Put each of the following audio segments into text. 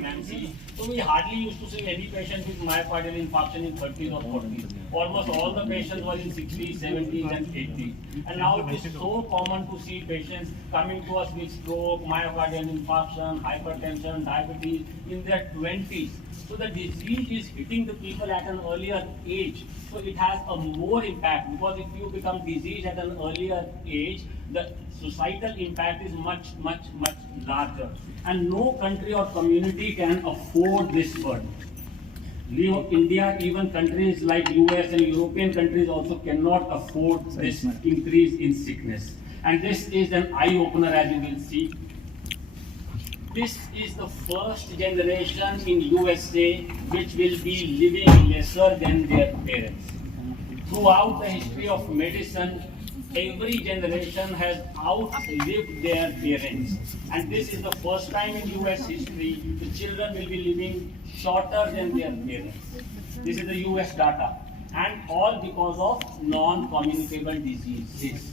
pregnancy. So we hardly used to see any patient with myocardial infarction in 30s or 40s. Almost all the patients were in 60s, 70s and 80s. And now it is so common to see patients coming to us with stroke, myocardial infarction, hypertension, diabetes in their 20s. So the disease is hitting the people at an earlier age. So it has a more impact, because if you become diseased at an earlier age, the societal impact is much larger. And no country or community can afford this burden. Leave India, even countries like US and European countries also cannot afford this increase in sickness. And this is an eye-opener, as you will see. This is the first generation in USA which will be living lesser than their parents. Throughout the history of medicine, every generation has outlived their parents. And this is the first time in US history the children will be living shorter than their parents. This is the US data. And all because of non-communicable diseases.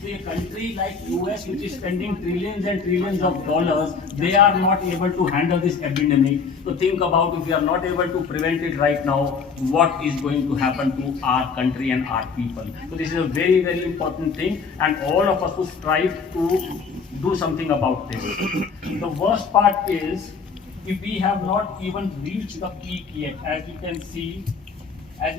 So a country like US, which is spending trillions and trillions of dollars, they are not able to handle this epidemic. So think about, if we are not able to prevent it right now, what is going to happen to our country and our people. So this is a very important thing, and all of us should strive to do something about this. The worst part is, if we have not even reached the peak yet. As you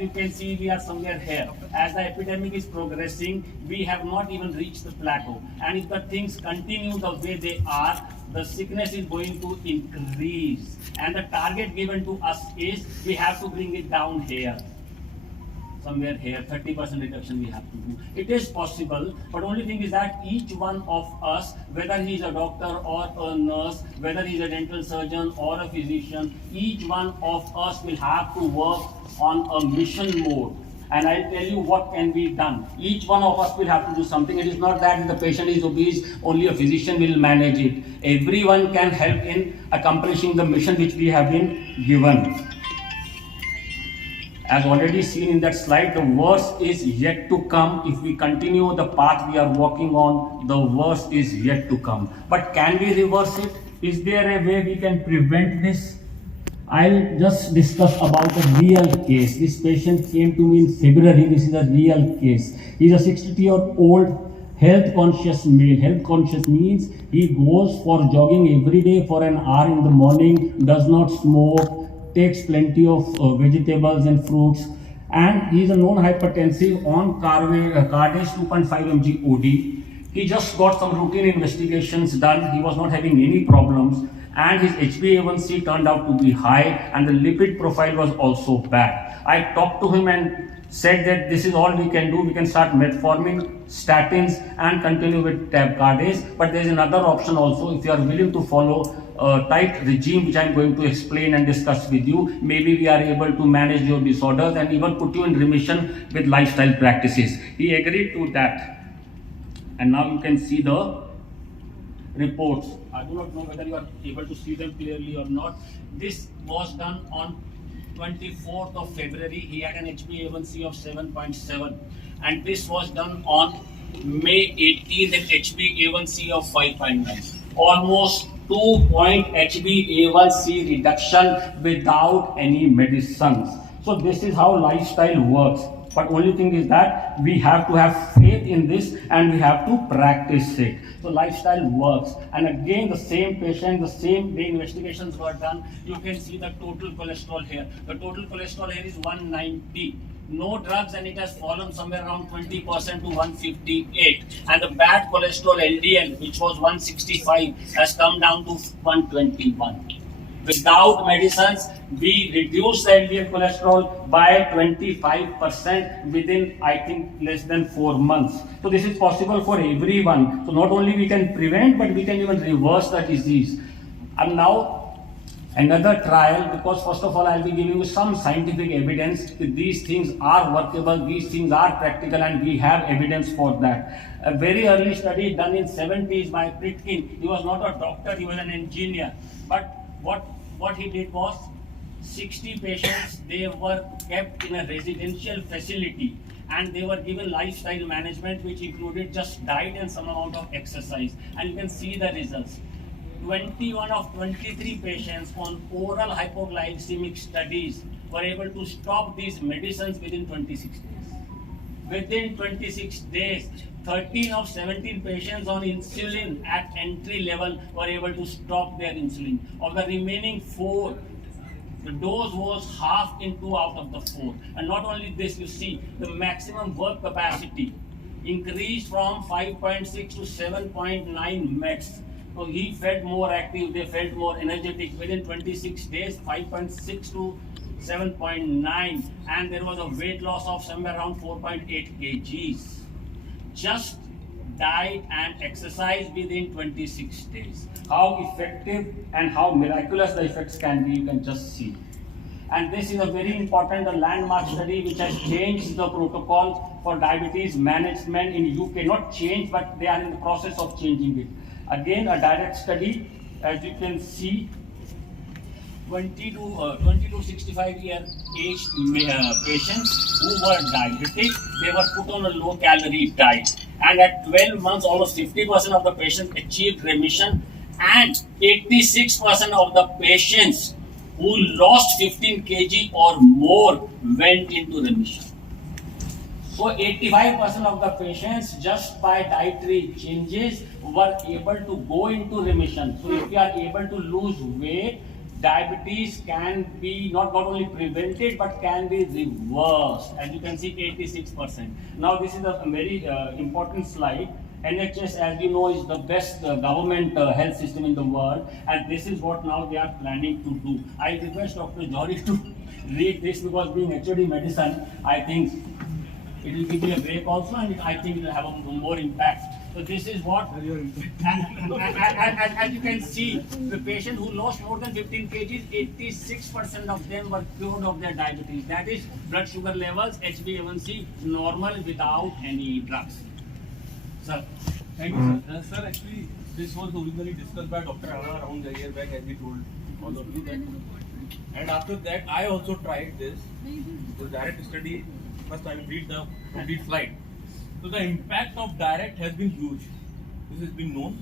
can see, we are somewhere here. As the epidemic is progressing, we have not even reached the plateau. And if the things continue the way they are, the sickness is going to increase. And the target given to us is, we have to bring it down here. Somewhere here, 30% reduction we have to do. It is possible, but only thing is that each one of us, whether he is a doctor or a nurse, whether he is a dental surgeon or a physician, each one of us will have to work on a mission mode. And I'll tell you what can be done. Each one of us will have to do something. It is not that if the patient is obese, only a physician will manage it. Everyone can help in accomplishing the mission which we have been given. As already seen in that slide, the worst is yet to come. If we continue the path we are walking on, the worst is yet to come. But can we reverse it? Is there a way we can prevent this? I'll just discuss about a real case. This patient came to me in February. This is a real case. He's a 60-year-old health conscious male. Health conscious means he goes for jogging every day for an hour in the morning, does not smoke, takes plenty of vegetables and fruits, and he is a known hypertensive on Cardiovascular 2.5 mg OD. He just got some routine investigations done. He was not having any problems, and his HbA1c turned out to be high, and the lipid profile was also bad. I talked to him and said that this is all we can do. We can start metformin, statins, and continue with tabcardase. But there is another option also. If you are willing to follow a tight regime, which I am going to explain and discuss with you, maybe we are able to manage your disorders and even put you in remission with lifestyle practices. He agreed to that. And now you can see the reports. I do not know whether you are able to see them clearly or not. This was done on 24th of February. He had an HbA1c of 7.7, and this was done on May 18th, an HbA1c of 5.9. Almost 2-point HbA1c reduction without any medicines. So this is how lifestyle works. But only thing is that we have to have faith in this and we have to practice it. So lifestyle works. And again, the same patient, the same day investigations were done. You can see the total cholesterol here. The total cholesterol here is 190. No drugs, and it has fallen somewhere around 20% to 158. And the bad cholesterol LDL, which was 165, has come down to 121. Without medicines, we reduce the LDL cholesterol by 25% within, I think, less than 4 months. So this is possible for everyone. So not only we can prevent, but we can even reverse the disease. And now another trial, because first of all I'll be giving you some scientific evidence that these things are workable, these things are practical, and we have evidence for that. A very early study done in 70s by Pritkin. He was not a doctor, he was an engineer. But what he did was 60 patients, they were kept in a residential facility and they were given lifestyle management, which included just diet and some amount of exercise. And you can see the results. 21 of 23 patients on oral hypoglycemic studies were able to stop these medicines within 26 days. Within 26 days, 13 of 17 patients on insulin at entry level were able to stop their insulin. Of the remaining 4, the dose was half in 2 out of the 4. And not only this, you see the maximum work capacity increased from 5.6 to 7.9 meds. So he felt more active, they felt more energetic. Within 26 days, 5.6 to 7.9, and there was a weight loss of somewhere around 4.8 kgs. Just diet and exercise within 26 days. How effective and how miraculous the effects can be, you can just see. And this is a very important landmark study which has changed the protocol for diabetes management in UK. Not changed, but they are in the process of changing it. Again, a direct study, as you can see, 20 to 65 year aged patients who were diabetic, they were put on a low calorie diet. And at 12 months, almost 50% of the patients achieved remission, and 86% of the patients who lost 15 kg or more went into remission. So 85% of the patients, just by dietary changes, were able to go into remission. So if you are able to lose weight, diabetes can be not only prevented but can be reversed. As you can see, 86%. Now this is a very important slide. NHS, as you know, is the best government health system in the world, and this is what now they are planning to do. I request Dr. Johri to read this, because being HOD medicine, I think it will give me a break also, and I think it will have a more impact. So this is what, as you can see, the patient who lost more than 15 kgs, 86% of them were cured of their diabetes. That is blood sugar levels, HbA1c normal without any drugs. Sir. Thank you, sir. Sir, actually, this was originally discussed by Dr. Rana around a year back, as we told all of you that. And after that, I also tried this. The direct study, first I will read the complete slide. So the impact of direct has been huge. This has been known.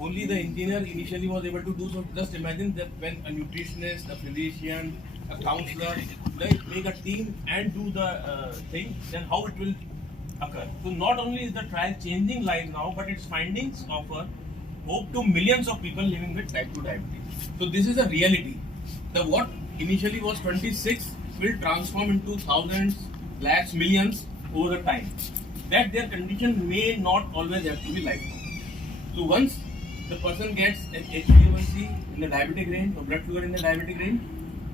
Only the engineer initially was able to do so. Just imagine that when a nutritionist, a physician, a counselor, they make a team and do the thing, then how it will occur. So not only is the trial changing lives now, but its findings offer hope to millions of people living with type 2 diabetes. So this is a reality. The what initially was 26 will transform into thousands, lakhs, millions over the time. That their condition may not always have to be lifelong. So once the person gets an HbA1c in the diabetic range, or blood sugar in the diabetic range,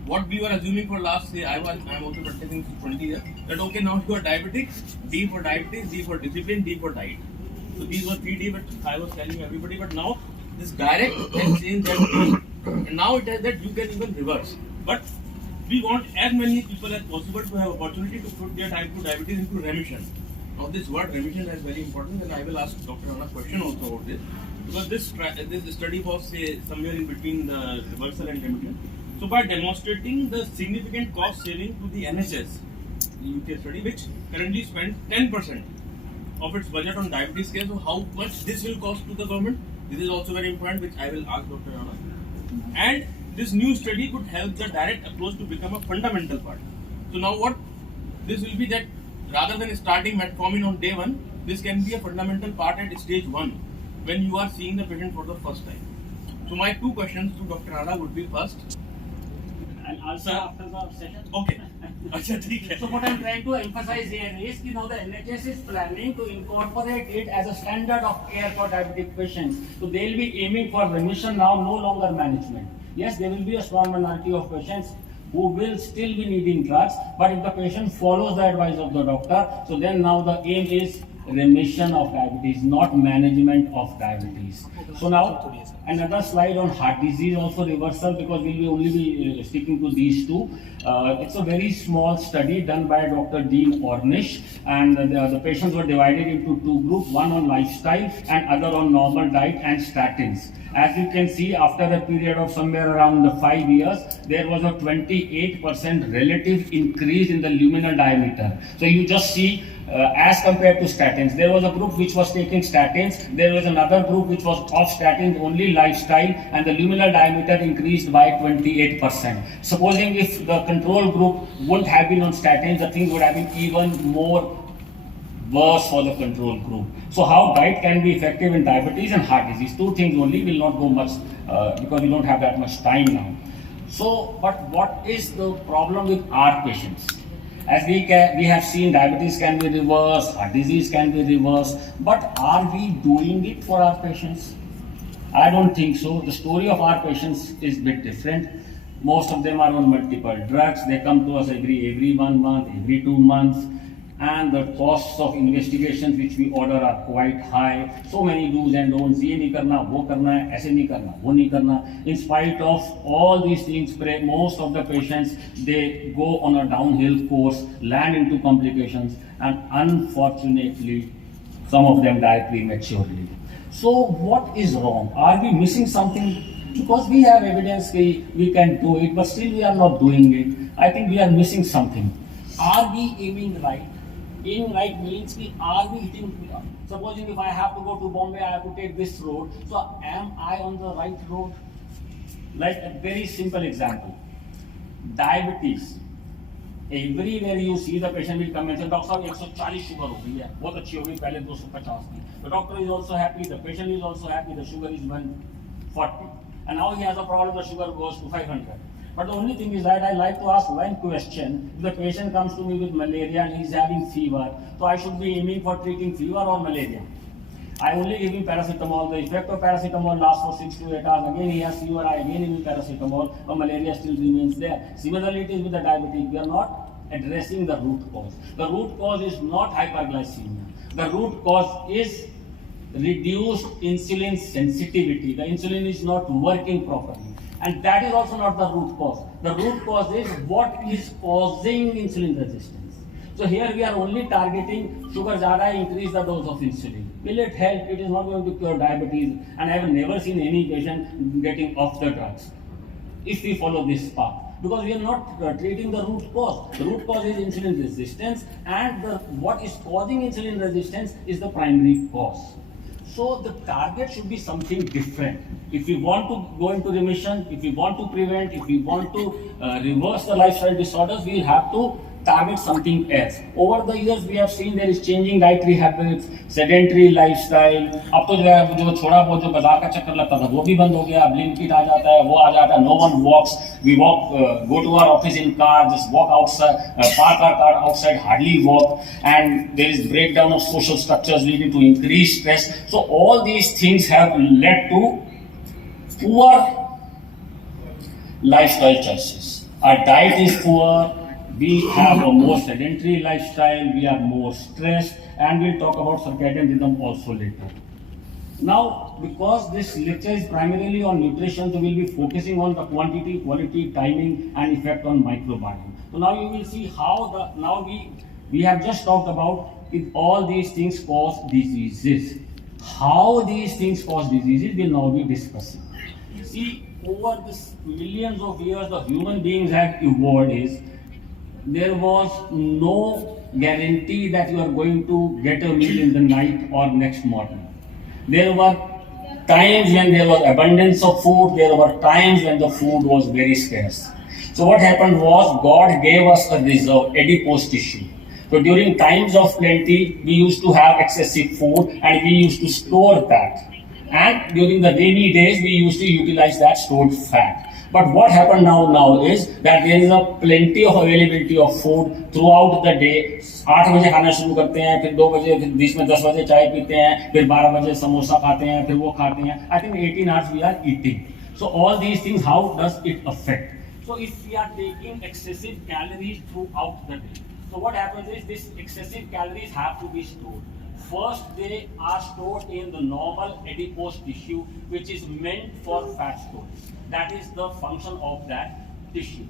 what we were assuming for last, say, I am also practicing for 20 years, that okay, now you are diabetic, D for diabetes, D for discipline, D for diet. So these were 3D, but I was telling everybody, but now this direct has changed that D, and now it has that you can even reverse. But we want as many people as possible to have opportunity to put their type 2 diabetes into remission. Now this word remission is very important, and I will ask Dr. Rana a question also about this, because this study was, say, somewhere in between the reversal and remission. So by demonstrating the significant cost saving to the NHS, the UK study, which currently spends 10% of its budget on diabetes care, so how much this will cost to the government? This is also very important, which I will ask Dr. Rana. And this new study could help the direct approach to become a fundamental part. So now what this will be, that rather than starting metformin on day 1, this can be a fundamental part at stage 1 when you are seeing the patient for the first time. So my 2 questions to Dr. Rana would be: first, and also after the session. Okay. So what I'm trying to emphasize here is that now the NHS is planning to incorporate it as a standard of care for diabetic patients. So they'll be aiming for remission now, no longer management. Yes, there will be a small minority of patients who will still be needing drugs, but if the patient follows the advice of the doctor, so then now the aim is remission of diabetes, not management of diabetes. So now another slide on heart disease, also reversal, because we'll be only be sticking to these 2. It's a very small study done by Dr. Dean Ornish, and the patients were divided into 2 groups, one on lifestyle and other on normal diet and statins. As you can see, after a period of somewhere around 5 years, there was a 28% relative increase in the luminal diameter. So you just see, as compared to statins, there was a group which was taking statins, there was another group which was off statins, only lifestyle, and the luminal diameter increased by 28%. Supposing if the control group wouldn't have been on statins, the thing would have been even more worse for the control group. So how diet can be effective in diabetes and heart disease? Two things only, will not go much because we don't have that much time now. So, but what is the problem with our patients? As we have seen, diabetes can be reversed, heart disease can be reversed, but are we doing it for our patients? I don't think so. The story of our patients is a bit different. Most of them are on multiple drugs. They come to us every 1 month, every 2 months. And the costs of investigations which we order are quite high. So many do's and don'ts. ये नहीं करना, वो करना है, ऐसे नहीं करना, वो नहीं करना. In spite of all these things, most of the patients, they go on a downhill course, land into complications, and unfortunately, some of them die prematurely. So what is wrong? Are we missing something? Because we have evidence we can do it, but still we are not doing it. I think we are missing something. Are we aiming right? Aiming right means are we hitting? Supposing if I have to go to Bombay, I have to take this road. So am I on the right road? Like a very simple example. Diabetes. Everywhere you see the patient will come and say, Doctor, 140 sugar हो गई है, बहुत अच्छी हो गई, पहले 250 थी. The doctor is also happy, the patient is also happy, the sugar is 140. And now he has a problem, the sugar goes to 500. But the only thing is that I like to ask one question. If the patient comes to me with malaria and he is having fever, so I should be aiming for treating fever or malaria. I only give him paracetamol. The effect of paracetamol lasts for 6 to 8 hours. Again he has fever, I again give him paracetamol, but malaria still remains there. Similarly it is with the diabetes. We are not addressing the root cause. The root cause is not hyperglycemia. The root cause is reduced insulin sensitivity. The insulin is not working properly. And that is also not the root cause. The root cause is what is causing insulin resistance. So here we are only targeting sugar zyada, increase the dose of insulin. Will it help? It is not going to cure diabetes. And I have never seen any patient getting off the drugs if we follow this path. Because we are not treating the root cause. The root cause is insulin resistance, and what is causing insulin resistance is the primary cause. So the target should be something different. If we want to go into remission, if we want to prevent, if we want to reverse the lifestyle disorders, we will have to target something else. Over the years, we have seen there is changing dietary habits, sedentary lifestyle. अब तो जो छोड़ा बहुत जो बाजार का चक्कर लगता था वो भी बंद हो गया. Blinkit आ जाता है, वो आ जाता है. No one walks. We walk, go to our office in car, just walk outside, park our car outside, hardly walk, and there is breakdown of social structures leading to increased stress. So all these things have led to poor lifestyle choices. Our diet is poor. We have a more sedentary lifestyle, we are more stressed, and we'll talk about circadian rhythm also later. Now, because this lecture is primarily on nutrition, so we'll be focusing on the quantity, quality, timing, and effect on microbiome. So now you will see how we have just talked about if all these things cause diseases. How these things cause diseases, we'll now be discussing. See, over this millions of years, the human beings have evolved is, there was no guarantee that you are going to get a meal in the night or next morning. There were times when there was abundance of food, there were times when the food was very scarce. So what happened was God gave us a reserve, adipose tissue. So during times of plenty, we used to have excessive food and we used to store that. And during the rainy days, we used to utilize that stored fat. But what happened now is that there is a plenty of availability of food throughout the day. 8 बजे खाना शुरू करते हैं, फिर 2 बजे, फिर बीच में 10 बजे चाय पीते हैं, फिर 12 बजे समोसा खाते हैं, फिर वो खाते हैं. I think 18 hours we are eating. So all these things, how does it affect? So if we are taking excessive calories throughout the day, so what happens is this excessive calories have to be stored. First, they are stored in the normal adipose tissue, which is meant for fat storage. That is the function of that tissue.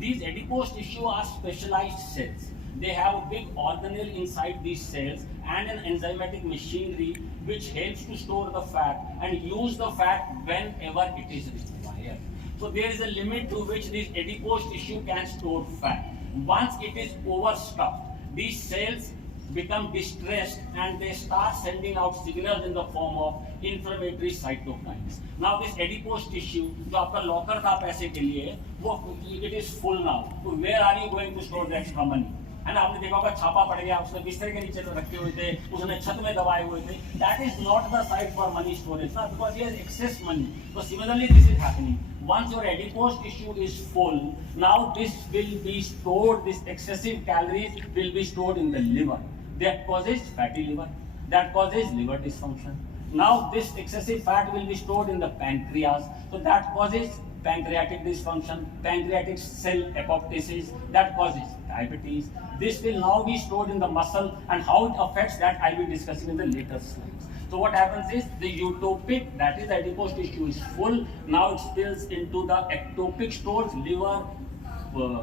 These adipose tissue are specialized cells. they have a big organelle inside these cells and an enzymatic machinery which helps to store the fat and use the fat whenever it is required. So there is a limit to which this adipose tissue can store fat. Once it is overstuffed, these cells become distressed and they start sending out signals in the form of inflammatory cytokines. Now this adipose tissue, जो आपका locker था पैसे के लिए, वो it is full now. So where are you going to store the extra money? है ना, आपने देखा होगा छापा पड़ गया, उसने बिस्तर के नीचे रखे हुए थे, उसने छत में दबाए हुए थे. That is not the site for money storage, ना, because he has excess money. So similarly, this is happening. Once your adipose tissue is full, now this will be stored. This excessive calories will be stored in the liver. That causes fatty liver. That causes liver dysfunction. Now this excessive fat will be stored in the pancreas. So that causes pancreatic dysfunction, pancreatic cell apoptosis. That causes diabetes. This will now be stored in the muscle, and how it affects that I will be discussing in the later slides. So what happens is the eutopic, that is the adipose tissue, is full. Now it spills into the ectopic stores, liver,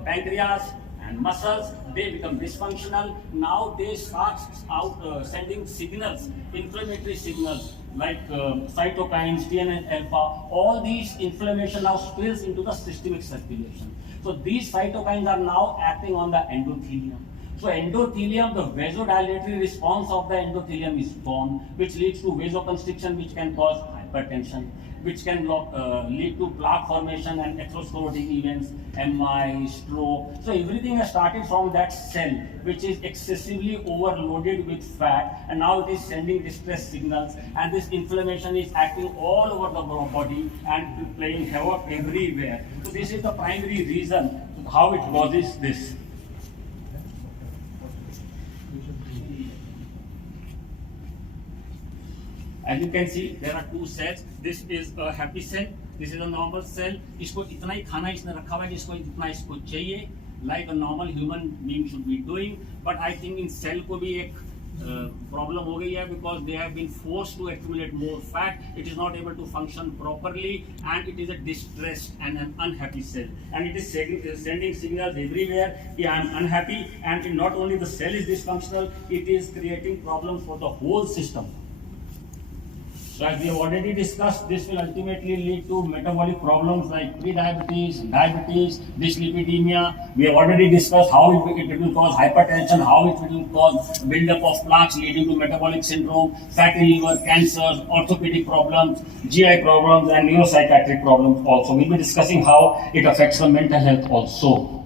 pancreas, and muscles. They become dysfunctional. Now they start out sending signals, inflammatory signals like cytokines, TNF-alpha. All these inflammation now spills into the systemic circulation. So these cytokines are now acting on the endothelium. So endothelium, the vasodilatory response of the endothelium is gone, which leads to vasoconstriction, which can cause hypertension, which can lead to plaque formation and atherosclerotic events, MI, stroke. So everything has started from that cell, which is excessively overloaded with fat, and now it is sending distress signals, and this inflammation is acting all over the body and playing havoc everywhere. So this is the primary reason how it causes this. As you can see, there are two cells. This is a happy cell. This is a normal cell. इसको इतना ही खाना इसने रखा हुआ है जिसको जितना इसको चाहिए, like a normal human being should be doing. But I think in cell को भी एक problem हो गई है, because they have been forced to accumulate more fat. It is not able to function properly, and it is a distressed and an unhappy cell. And it is sending signals everywhere. Yeah, I'm unhappy, and not only the cell is dysfunctional, it is creating problems for the whole system. So as we have already discussed, this will ultimately lead to metabolic problems like prediabetes, diabetes, dyslipidemia. We have already discussed how it will cause hypertension, how it will cause buildup of plaques leading to metabolic syndrome, fatty liver, cancers, orthopedic problems, GI problems, and neuropsychiatric problems also. We'll be discussing how it affects the mental health also.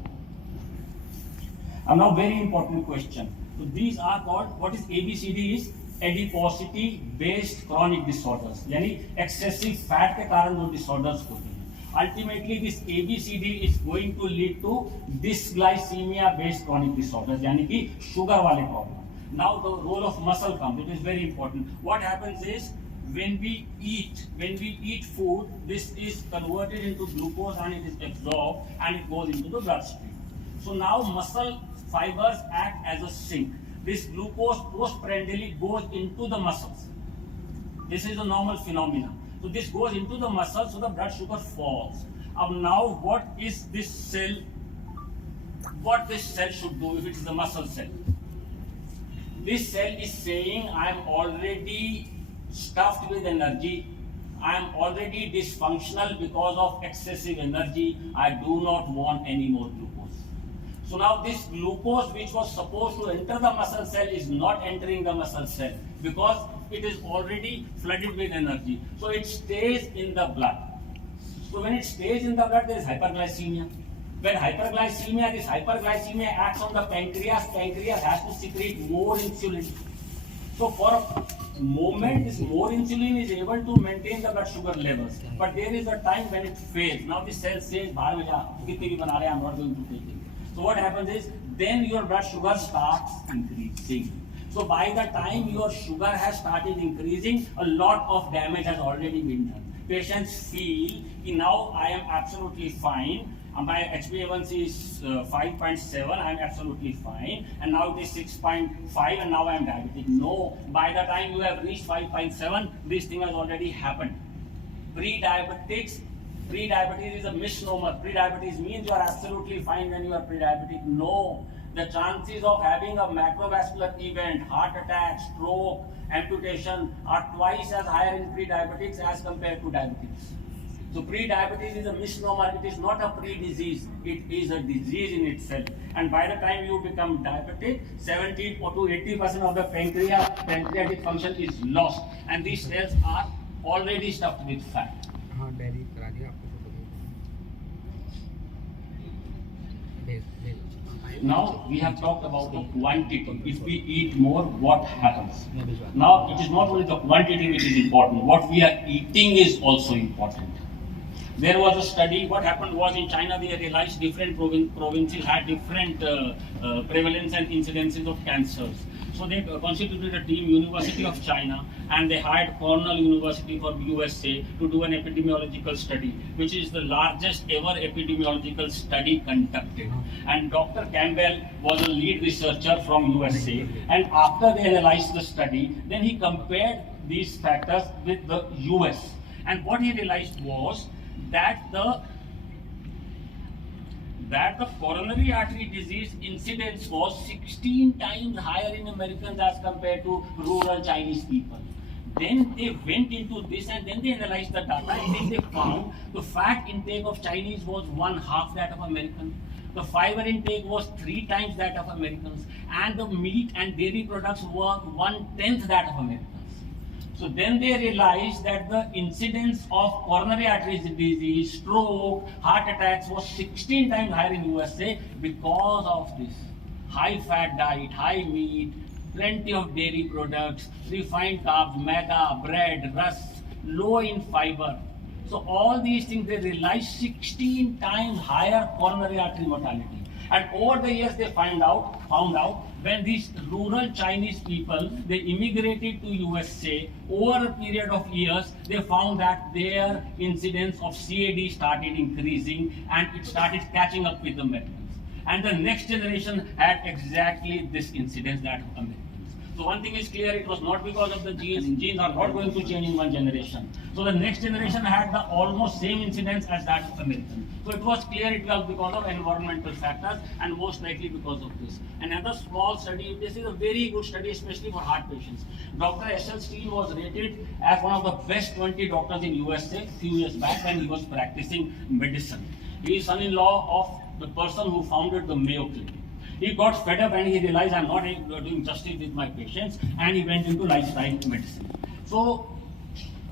And now very important question. So these are called, what is ABCD is? Adiposity based chronic disorders, यानी excessive fat के कारण जो disorders होते हैं. Ultimately this ABCD is going to lead to dysglycaemia based chronic disorders, यानी कि sugar वाले problem. Now the role of muscle comes. It is very important. What happens is when we eat food, this is converted into glucose and it is absorbed and it goes into the bloodstream. So now muscle fibers act as a sink. This glucose postprandially goes into the muscles. This is a normal phenomenon. So this goes into the muscles, so the blood sugar falls. Now what is this cell? What this cell should do if it is the muscle cell? This cell is saying, I am already stuffed with energy. I am already dysfunctional because of excessive energy. I do not want any more glucose. So now this glucose, which was supposed to enter the muscle cell, is not entering the muscle cell because it is already flooded with energy. So it stays in the blood. So when it stays in the blood, there is hyperglycemia. When hyperglycemia, this hyperglycemia acts on the pancreas. Pancreas has to secrete more insulin. So for a moment, this more insulin is able to maintain the blood sugar levels. But there is a time when it fails. Now the cell says, "Bahar mein ja, kitne bhi bana rahe, I'm not going to take it." So what happens is, then your blood sugar starts increasing. So by the time your sugar has started increasing, a lot of damage has already been done. Patients feel, now I am absolutely fine. My HbA1c is 5.7, I am absolutely fine. And now it is 6.5, and now I am diabetic. No, by the time you have reached 5.7, this thing has already happened. Prediabetes is a misnomer. Prediabetes means you are absolutely fine when you are pre-diabetic. No, the chances of having a macrovascular event, heart attack, stroke, amputation are twice as higher in pre-diabetics as compared to diabetics. So pre-diabetes is a misnomer. It is not a pre-disease. It is a disease in itself. And by the time you become diabetic, 70 to 80% of the pancreatic function is lost. And these cells are already stuffed with fat. हाँ diary करा दिया आपको photo भेज भेज Now we have talked about the quantity. If we eat more, what happens? Now it is not only the quantity which is important. What we are eating is also important. There was a study. What happened was in China they realized different provinces had different prevalence and incidences of cancers. So they constituted a team, University of China, and they hired Cornell University from USA to do an epidemiological study, which is the largest ever epidemiological study conducted. And Dr. Campbell was a lead researcher from USA. And after they analyzed the study, then he compared these factors with the US. And what he realized was that the coronary artery disease incidence was 16 times higher in Americans as compared to rural Chinese people. Then they went into this and then they analyzed the data and then they found the fat intake of Chinese was 1/2 that of American. The fiber intake was 3 times that of Americans, and the meat and dairy products were 1/10 that of Americans. So then they realized that the incidence of coronary artery disease, stroke, heart attacks was 16 times higher in USA because of this. High fat diet, high meat, plenty of dairy products, refined carbs, maida, bread, rusk, low in fiber. So all these things they realized 16 times higher coronary artery mortality. And over the years they found out when these rural Chinese people, they immigrated to USA, over a period of years, they found that their incidence of CAD started increasing and it started catching up with the Americans. And the next generation had exactly this incidence that of Americans. So one thing is clear, it was not because of the genes. Genes are not going to change in one generation. So the next generation had the almost same incidence as that of American. So it was clear it was because of environmental factors and most likely because of this. Another small study, this is a very good study, especially for heart patients. Dr. S.L. Steele was rated as one of the best 20 doctors in USA a few years back when he was practicing medicine. He is son-in-law of the person who founded the Mayo Clinic. He got fed up and he realized I'm not doing justice with my patients, and he went into lifestyle medicine. So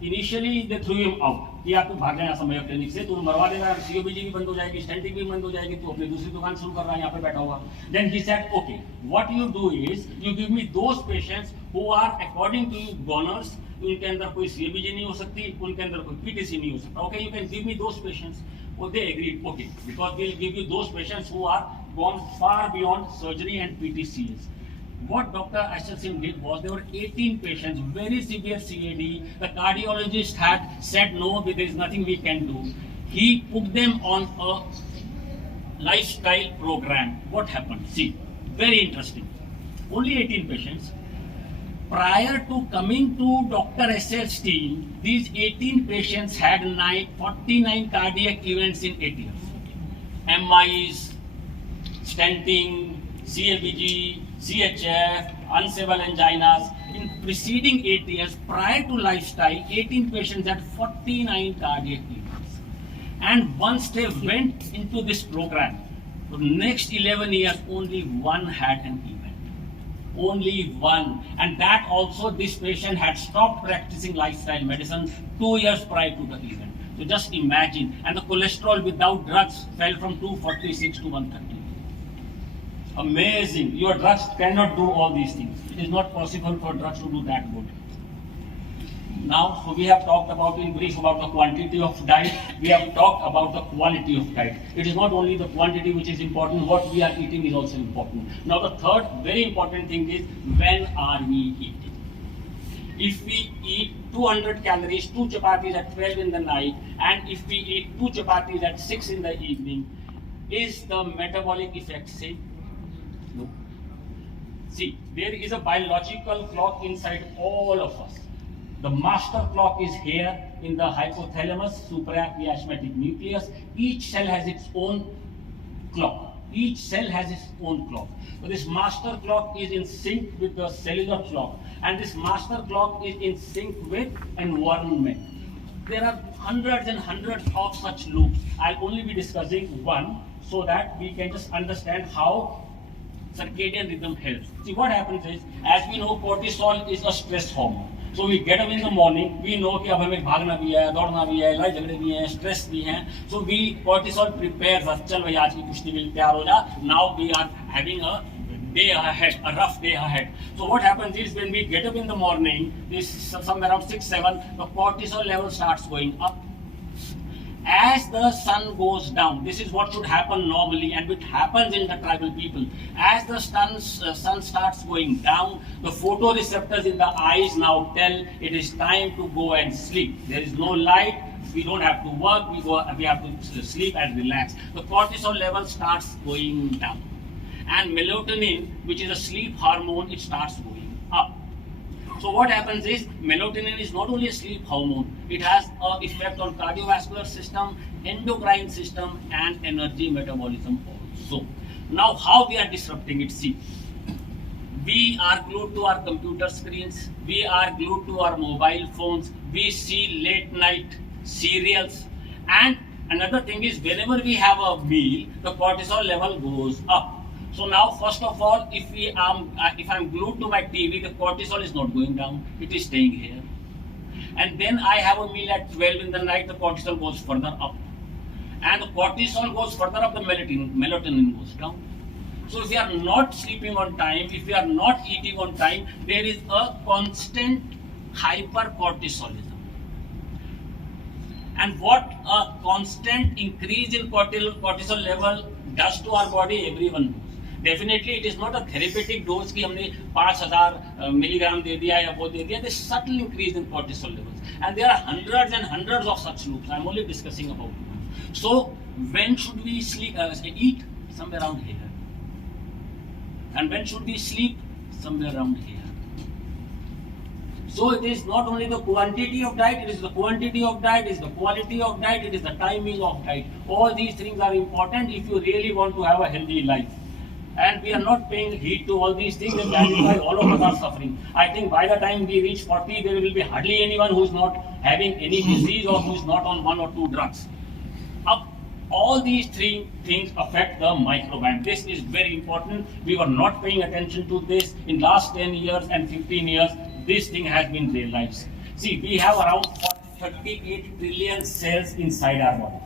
initially they threw him out. कि आप तो भाग जाए समय clinic से, तू मरवा देगा, सीओबीजी भी बंद हो जाएगी, स्टेंटिंग भी बंद हो जाएगी, तू अपनी दूसरी दुकान शुरू कर रहा है यहाँ पे बैठा हुआ. Then he said, okay, what you do is you give me those patients who are according to you goners. उनके अंदर कोई सीओबीजी नहीं हो सकती, उनके अंदर कोई पीटीसी नहीं हो सकता. Okay, you can give me those patients. Well, they agreed, okay, because we'll give you those patients who are gone far beyond surgery and PTCs. What Dr. Ashal Singh did was there were 18 patients, very severe CAD. The cardiologist had said no, there is nothing we can do. He put them on a lifestyle program. What happened? See, very interesting. Only 18 patients. Prior to coming to Dr. S.L. Steele, these 18 patients had 49 cardiac events in 8 years. MIs, stenting, CABG, CHF, unstable anginas. In preceding 8 years, prior to lifestyle, 18 patients had 49 cardiac events. And once they went into this program, for the next 11 years, only one had an event. Only one. And that also, this patient had stopped practicing lifestyle medicine 2 years prior to the event. So just imagine. And the cholesterol without drugs fell from 246 to 130. Amazing. Your drugs cannot do all these things. It is not possible for drugs to do that good. Now, so we have talked about in brief about the quantity of diet. We have talked about the quality of diet. It is not only the quantity which is important, what we are eating is also important. Now, the third very important thing is when are we eating? If we eat 200 calories, 2 chapatis at 12 in the night, and if we eat 2 chapatis at 6 in the evening, is the metabolic effect same? No. See, there is a biological clock inside all of us. The master clock is here in the hypothalamus, suprachiasmatic nucleus. Each cell has its own clock. Each cell has its own clock. So this master clock is in sync with the cellular clock, and this master clock is in sync with environment. There are hundreds and hundreds of such loops. I'll only be discussing one so that we can just understand how circadian rhythm helps. See, what happens is, as we know, cortisol is a stress hormone. So we get up in the morning, we know कि अब हमें भागना भी है, दौड़ना भी है, लड़ाई झगड़े भी हैं, stress भी हैं. So cortisol prepares us. चल भाई आज की कुश्ती के लिए तैयार हो जा. Now we are having a day ahead, a rough day ahead. So what happens is, when we get up in the morning, this somewhere around 6-7, the cortisol level starts going up. As the sun goes down, this is what should happen normally, and it happens in the tribal people. As the sun starts going down, the photoreceptors in the eyes now tell it is time to go and sleep. There is no light, we don't have to work, we have to sleep and relax. The cortisol level starts going down. And melatonin, which is a sleep hormone, it starts going up. So what happens is, melatonin is not only a sleep hormone, it has an effect on cardiovascular system, endocrine system, and energy metabolism also. Now how we are disrupting it? See, we are glued to our computer screens, we are glued to our mobile phones, we see late night serials, and another thing is, whenever we have a meal, the cortisol level goes up. So now, first of all, if I'm glued to my TV, the cortisol is not going down; it is staying here. And then I have a meal at 12 in the night; the cortisol goes further up, and the cortisol goes further up. The melatonin goes down. So if we are not sleeping on time, if we are not eating on time, there is a constant hypercortisolism. And what a constant increase in cortisol level does to our body, everyone knows. Definitely, it is not a therapeutic dose कि हमने 5000 milligram दे दिया या वो दे दिया. There is subtle increase in cortisol levels, and there are hundreds and hundreds of such loops. I am only discussing about one. So when should we sleep? Eat somewhere around here, and when should we sleep? Somewhere around here. So it is not only the quantity of diet, it is the quantity of diet, it is the quality of diet, it is the timing of diet. All these things are important if you really want to have a healthy life. And we are not paying heed to all these things, and that is why all of us are suffering. I think by the time we reach 40, there will be hardly anyone who is not having any disease or who is not on 1 or 2 drugs. All these 3 things affect the microbiome. This is very important. We were not paying attention to this. In last 10 years and 15 years, this thing has been realized. See, we have around 38 trillion cells inside our body.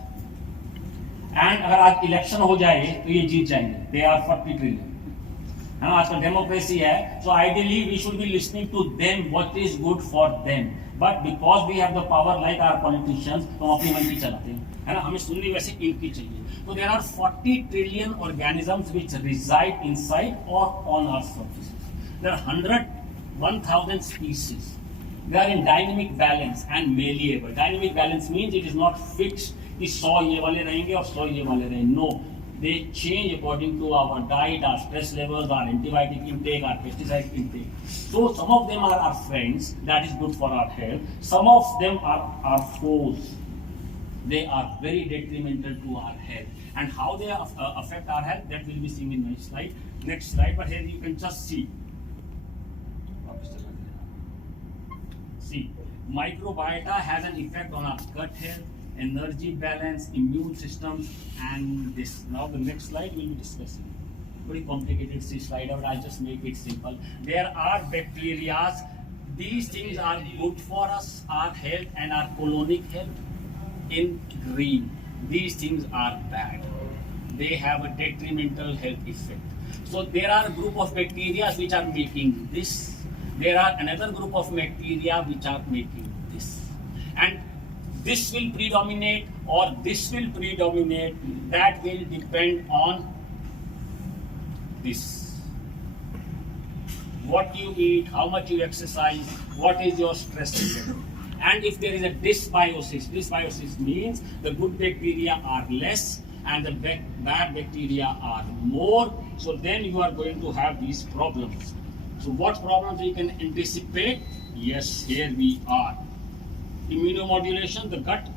And अगर आज election हो जाए तो ये जीत जाएंगे. They are 40 trillion. है ना, आजकल डेमोक्रेसी है. So ideally we should be listening to them, what is good for them. But because we have the power like our politicians, तो हम अपनी मन की चलाते हैं. है ना, हमें सुननी वैसे इनकी चाहिए. So there are 40 trillion organisms which reside inside or on our surface. There are 1,000 species. They are in dynamic balance and malleable. Dynamic balance means it is not fixed. कि 100 ये वाले रहेंगे और 100 ये वाले रहेंगे. No, they change according to our diet, our stress levels, our antibiotic intake, our pesticide intake. So some of them are our friends, that is good for our health. Some of them are our foes. They are very detrimental to our health. And how they affect our health, that will be seen in my slide. Next slide, but here you can just see. See, microbiota has an effect on our gut health, energy balance, immune systems, and this. Now the next slide we'll be discussing. Very complicated slide, but I'll just make it simple. There are bacteria. These things are good for us, our health and our colonic health. In green, these things are bad. They have a detrimental health effect. So there are a group of bacteria which are making this. There are another group of bacteria which are making this. And this will predominate or this will predominate, that will depend on this. What you eat, how much you exercise, what is your stress level. And if there is a dysbiosis means the good bacteria are less and the bad bacteria are more. So then you are going to have these problems. So what problems we can anticipate? Yes, here we are. Immunomodulation, the gut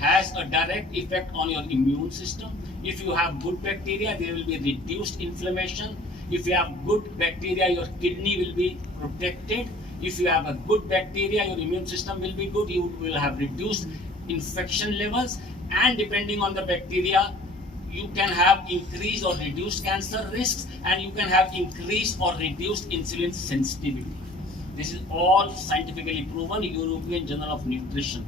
has a direct effect on your immune system. If you have good bacteria, there will be reduced inflammation. If you have good bacteria, your kidney will be protected. If you have a good bacteria, your immune system will be good. You will have reduced infection levels, and depending on the bacteria, you can have increased or reduced cancer risks, and you can have increased or reduced insulin sensitivity. This is all scientifically proven, European Journal of Nutrition.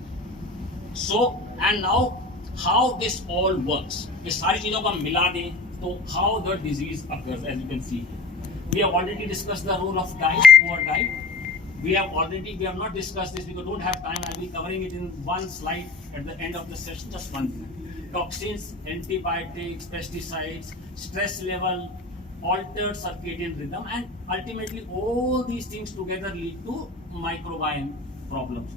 So, and now how this all works. इस सारी चीजों को हम मिला दें तो how the disease occurs, as you can see. We have already discussed the role of diet, poor diet. We have not discussed this because we don't have time. I'll be covering it in one slide at the end of the session, just one thing. Toxins, antibiotics, pesticides, stress level, altered circadian rhythm, and ultimately all these things together lead to microbiome problems.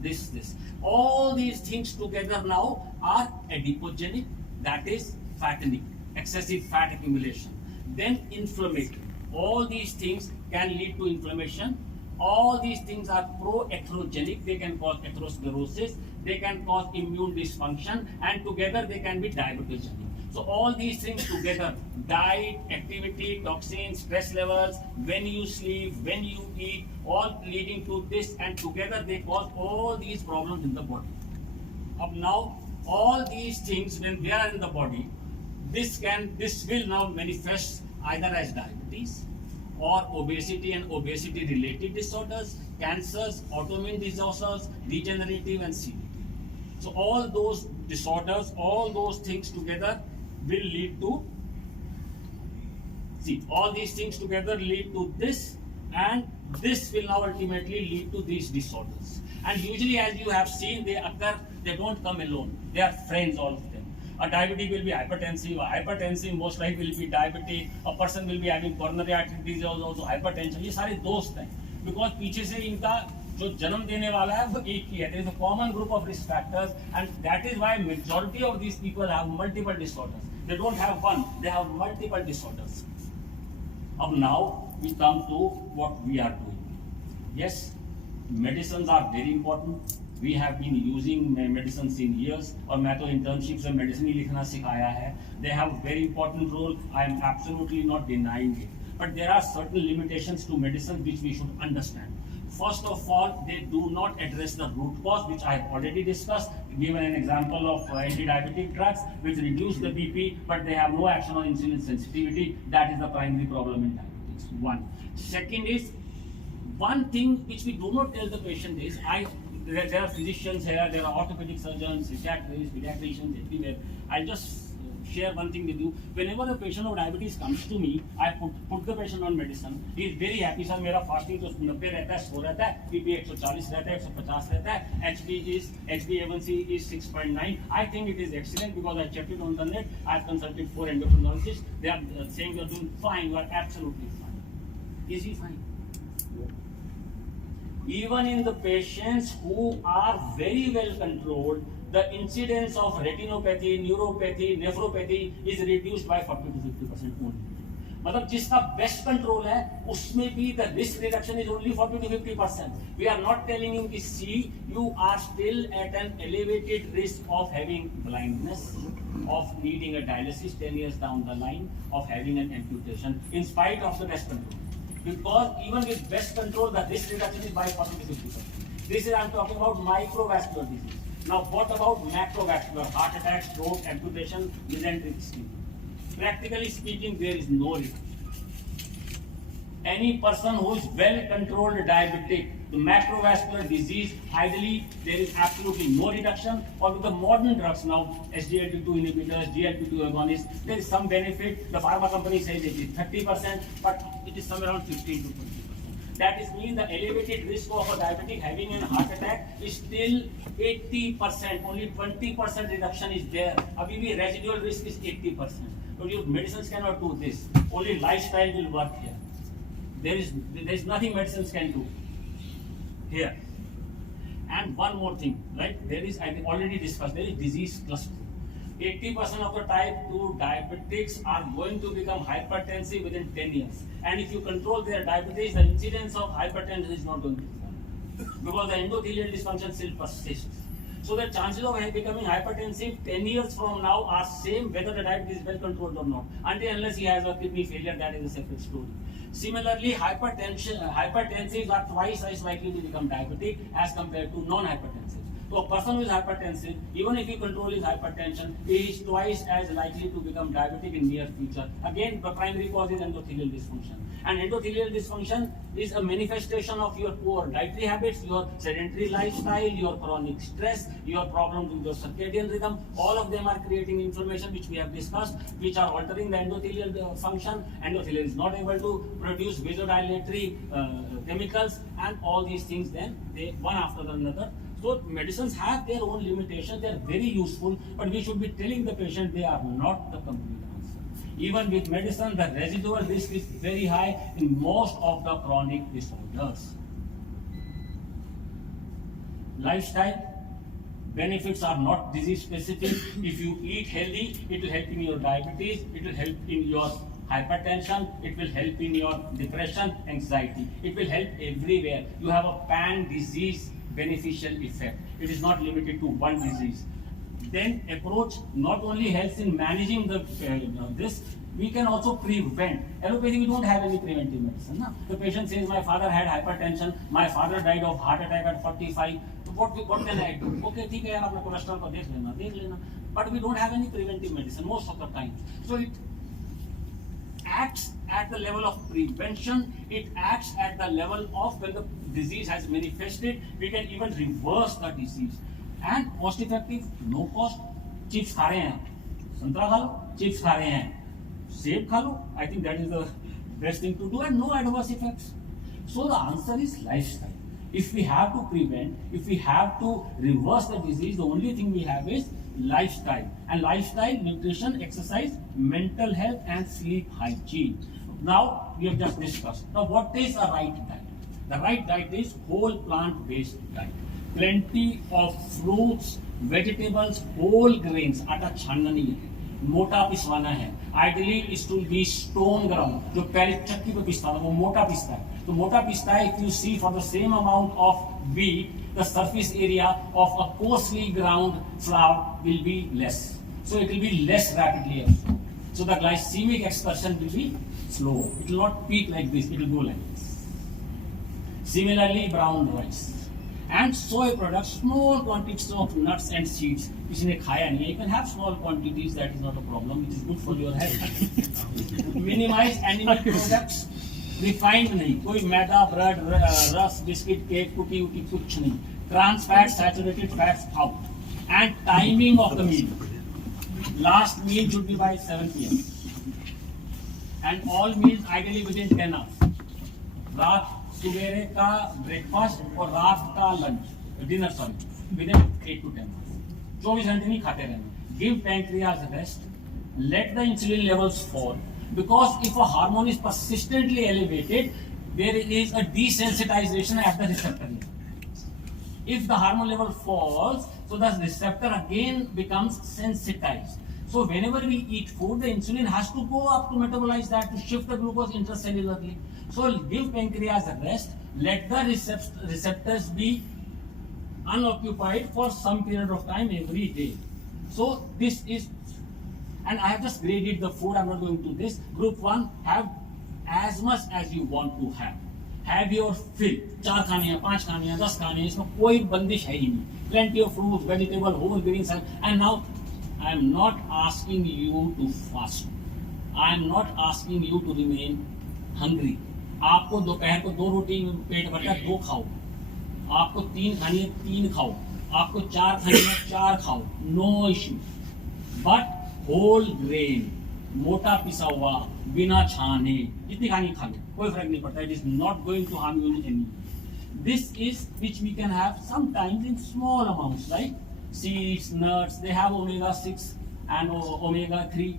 All these things together now are adipogenic, that is fattening, excessive fat accumulation. Then inflammatory. All these things can lead to inflammation. All these things are pro-atherogenic. They can cause atherosclerosis. They can cause immune dysfunction, and together they can be diabetogenic. So all these things together, diet, activity, toxins, stress levels, when you sleep, when you eat, all leading to this, and together they cause all these problems in the body. Now, all these things, when they are in the body, this will now manifest either as diabetes or obesity and obesity related disorders, cancers, autoimmune disorders, degenerative and CVD. So all those disorders, all those things together will lead to, all these things together lead to this, and this will now ultimately lead to these disorders. And usually, as you have seen, they occur, they don't come alone. They are friends, all of them. A diabetic will be hypertensive, a hypertensive most likely will be diabetic, a person will be having coronary artery disease, also hypertension. ये सारे दोस्त हैं, because पीछे से इनका जो जन्म देने वाला है वो एक ही है. There is a common group of risk factors, and that is why majority of these people have multiple disorders. They don't have one, they have multiple disorders. Now we come to what we are doing. Yes, medicines are very important. We have been using medicines in years, और मैं तो internship से medicine ही लिखना सिखाया है. They have a very important role. I am absolutely not denying it. But there are certain limitations to medicine which we should understand. First of all, they do not address the root cause, which I have already discussed. Given an example of anti-diabetic drugs, which reduce the BP, but they have no action on insulin sensitivity. That is the primary problem in diabetes. One. Second is, one thing which we do not tell the patient is, there are physicians here, there are orthopedic surgeons, psychiatrists, pediatricians, everywhere. I'll just share one thing with you. Whenever a patient of diabetes comes to me, I put the patient on medicine. He is very happy. Sir, मेरा fasting तो 90 रहता है, 100 रहता है, BP 140 रहता है, 150 रहता है, HbA1c is 6.9. I think it is excellent because I checked it on the net. I have consulted 4 endocrinologists. They are saying you are doing fine. You are absolutely fine. Is he fine? Even in the patients who are very well controlled, the incidence of retinopathy, neuropathy, nephropathy is reduced by 40 to 50% only. मतलब जिसका best control है, उसमें भी the risk reduction is only 40 to 50%. We are not telling him कि see, you are still at an elevated risk of having blindness, of needing a dialysis 10 years down the line, of having an amputation, in spite of the best control. Because even with best control, the risk reduction is by 40 to 50%. This is, I'm talking about microvascular disease. Now, what about macrovascular? Heart attack, stroke, amputation, mesenteric skin. Practically speaking, there is no reduction. Any person who is well-controlled diabetic, the macrovascular disease, ideally, there is absolutely no reduction. Or with the modern drugs now, SGLT2 inhibitors, GLP2 agonists, there is some benefit. The pharma company says it is 30%, but it is somewhere around 15 to 20%. That is mean the elevated risk of a diabetic having a heart attack is still 80%. Only 20% reduction is there. Abhi bhi residual risk is 80%. So your medicines cannot do this. Only lifestyle will work here. There is nothing medicines can do here. And one more thing, right? There is, I already discussed, there is disease clustering. 80% of the type 2 diabetics are going to become hypertensive within 10 years. And if you control their diabetes, the incidence of hypertension is not going to be because the endothelial dysfunction still persists. So the chances of becoming hypertensive 10 years from now are same whether the diabetes is well controlled or not. Until unless he has a kidney failure, that is a separate story. Similarly, hypertensives are twice as likely to become diabetic as compared to non-hypertensives. So a person who is hypertensive, even if he controls his hypertension, he is twice as likely to become diabetic in near future. Again, the primary cause is endothelial dysfunction. And endothelial dysfunction is a manifestation of your poor dietary habits, your sedentary lifestyle, your chronic stress, your problems with your circadian rhythm. All of them are creating inflammation, which we have discussed, which are altering the endothelial function. Endothelial is not able to produce vasodilatory chemicals, and all these things then, they one after another. So medicines have their own limitations, they are very useful, but we should be telling the patient they are not the complete answer. Even with medicine, the residual risk is very high in most of the chronic disorders. Lifestyle benefits are not disease specific. If you eat healthy, it will help in your diabetes, it will help in your hypertension, it will help in your depression, anxiety. It will help everywhere. You have a pan-disease beneficial effect. It is not limited to one disease. Then approach not only helps in managing the this, we can also prevent. Allopathy, we don't have any preventive medicine. No? The patient says, my father had hypertension, my father died of heart attack at 45. What can I do? Okay, ठीक है यार, अपना cholesterol को देख लेना. But we don't have any preventive medicine most of the time. So it acts at the level of prevention, it acts at the level of when the disease has manifested, we can even reverse the disease. And cost effective, no cost. Chips खा रहे हैं, संतरा खा लो, chips खा रहे हैं, सेब खा लो. I think that is the best thing to do, and no adverse effects. So the answer is lifestyle. If we have to prevent, if we have to reverse the disease, the only thing we have is lifestyle. And lifestyle, nutrition, exercise, mental health, and sleep hygiene. Now we have just discussed. Now what is a right diet? The right diet is whole plant-based diet. Plenty of fruits, vegetables, whole grains. आटा छानना नहीं है, मोटा पिसवाना है. Ideally it should be stone ground. जो पहले चक्की पे पिसता था वो मोटा पिसता है. तो मोटा पिसता है. If you see for the same amount of wheat, the surface area of a coarsely ground flour will be less. So it will be less rapidly absorbed. So the glycemic excursion will be slower. It will not peak like this, it will go like this. Similarly, brown rice and soy products, small quantities of nuts and seeds. किसी ने खाया नहीं है, you can have small quantities, that is not a problem, it is good for your health. Minimize animal products. Refined नहीं, कोई मैदा, bread, rusk, biscuit, cake, cookie वुकी कुछ नहीं. Trans fat, saturated fats out. And timing of the meal. Last meal should be by 7 PM. And all meals ideally within 10 hours. रात सुबेरे का breakfast और रात का lunch, dinner sorry, within 8 to 10 hours. 24 घंटे नहीं खाते रहना. Give pancreas rest. Let the insulin levels fall. Because if a hormone is persistently elevated, there is a desensitization at the receptor level. If the hormone level falls, so the receptor again becomes sensitized. So whenever we eat food, the insulin has to go up to metabolize that, to shift the glucose intracellularly. So give pancreas a rest, let the receptors be unoccupied for some period of time every day. So this is, and I have just graded the food, I'm not going to this. Group 1, have as much as you want to have. Have your fill. 4 खाने हैं, 5 खाने हैं, 10 खाने हैं, इसमें कोई बंदिश है ही नहीं. Plenty of fruits, vegetable, whole grains. And now, I am not asking you to fast. I am not asking you to remain hungry. आपको दोपहर को 2 रोटी पेट भरता है, 2 खाओ. आपको 3 खानी है, 3 खाओ. आपको 4 खानी है, 4 खाओ. No issue. But whole grain, मोटा पिसा हुआ, बिना छाने, जितनी खानी खा लो, कोई फर्क नहीं पड़ता. It is not going to harm you in any. This is which we can have sometimes in small amounts, like seeds, nuts. They have omega 6 and omega 3.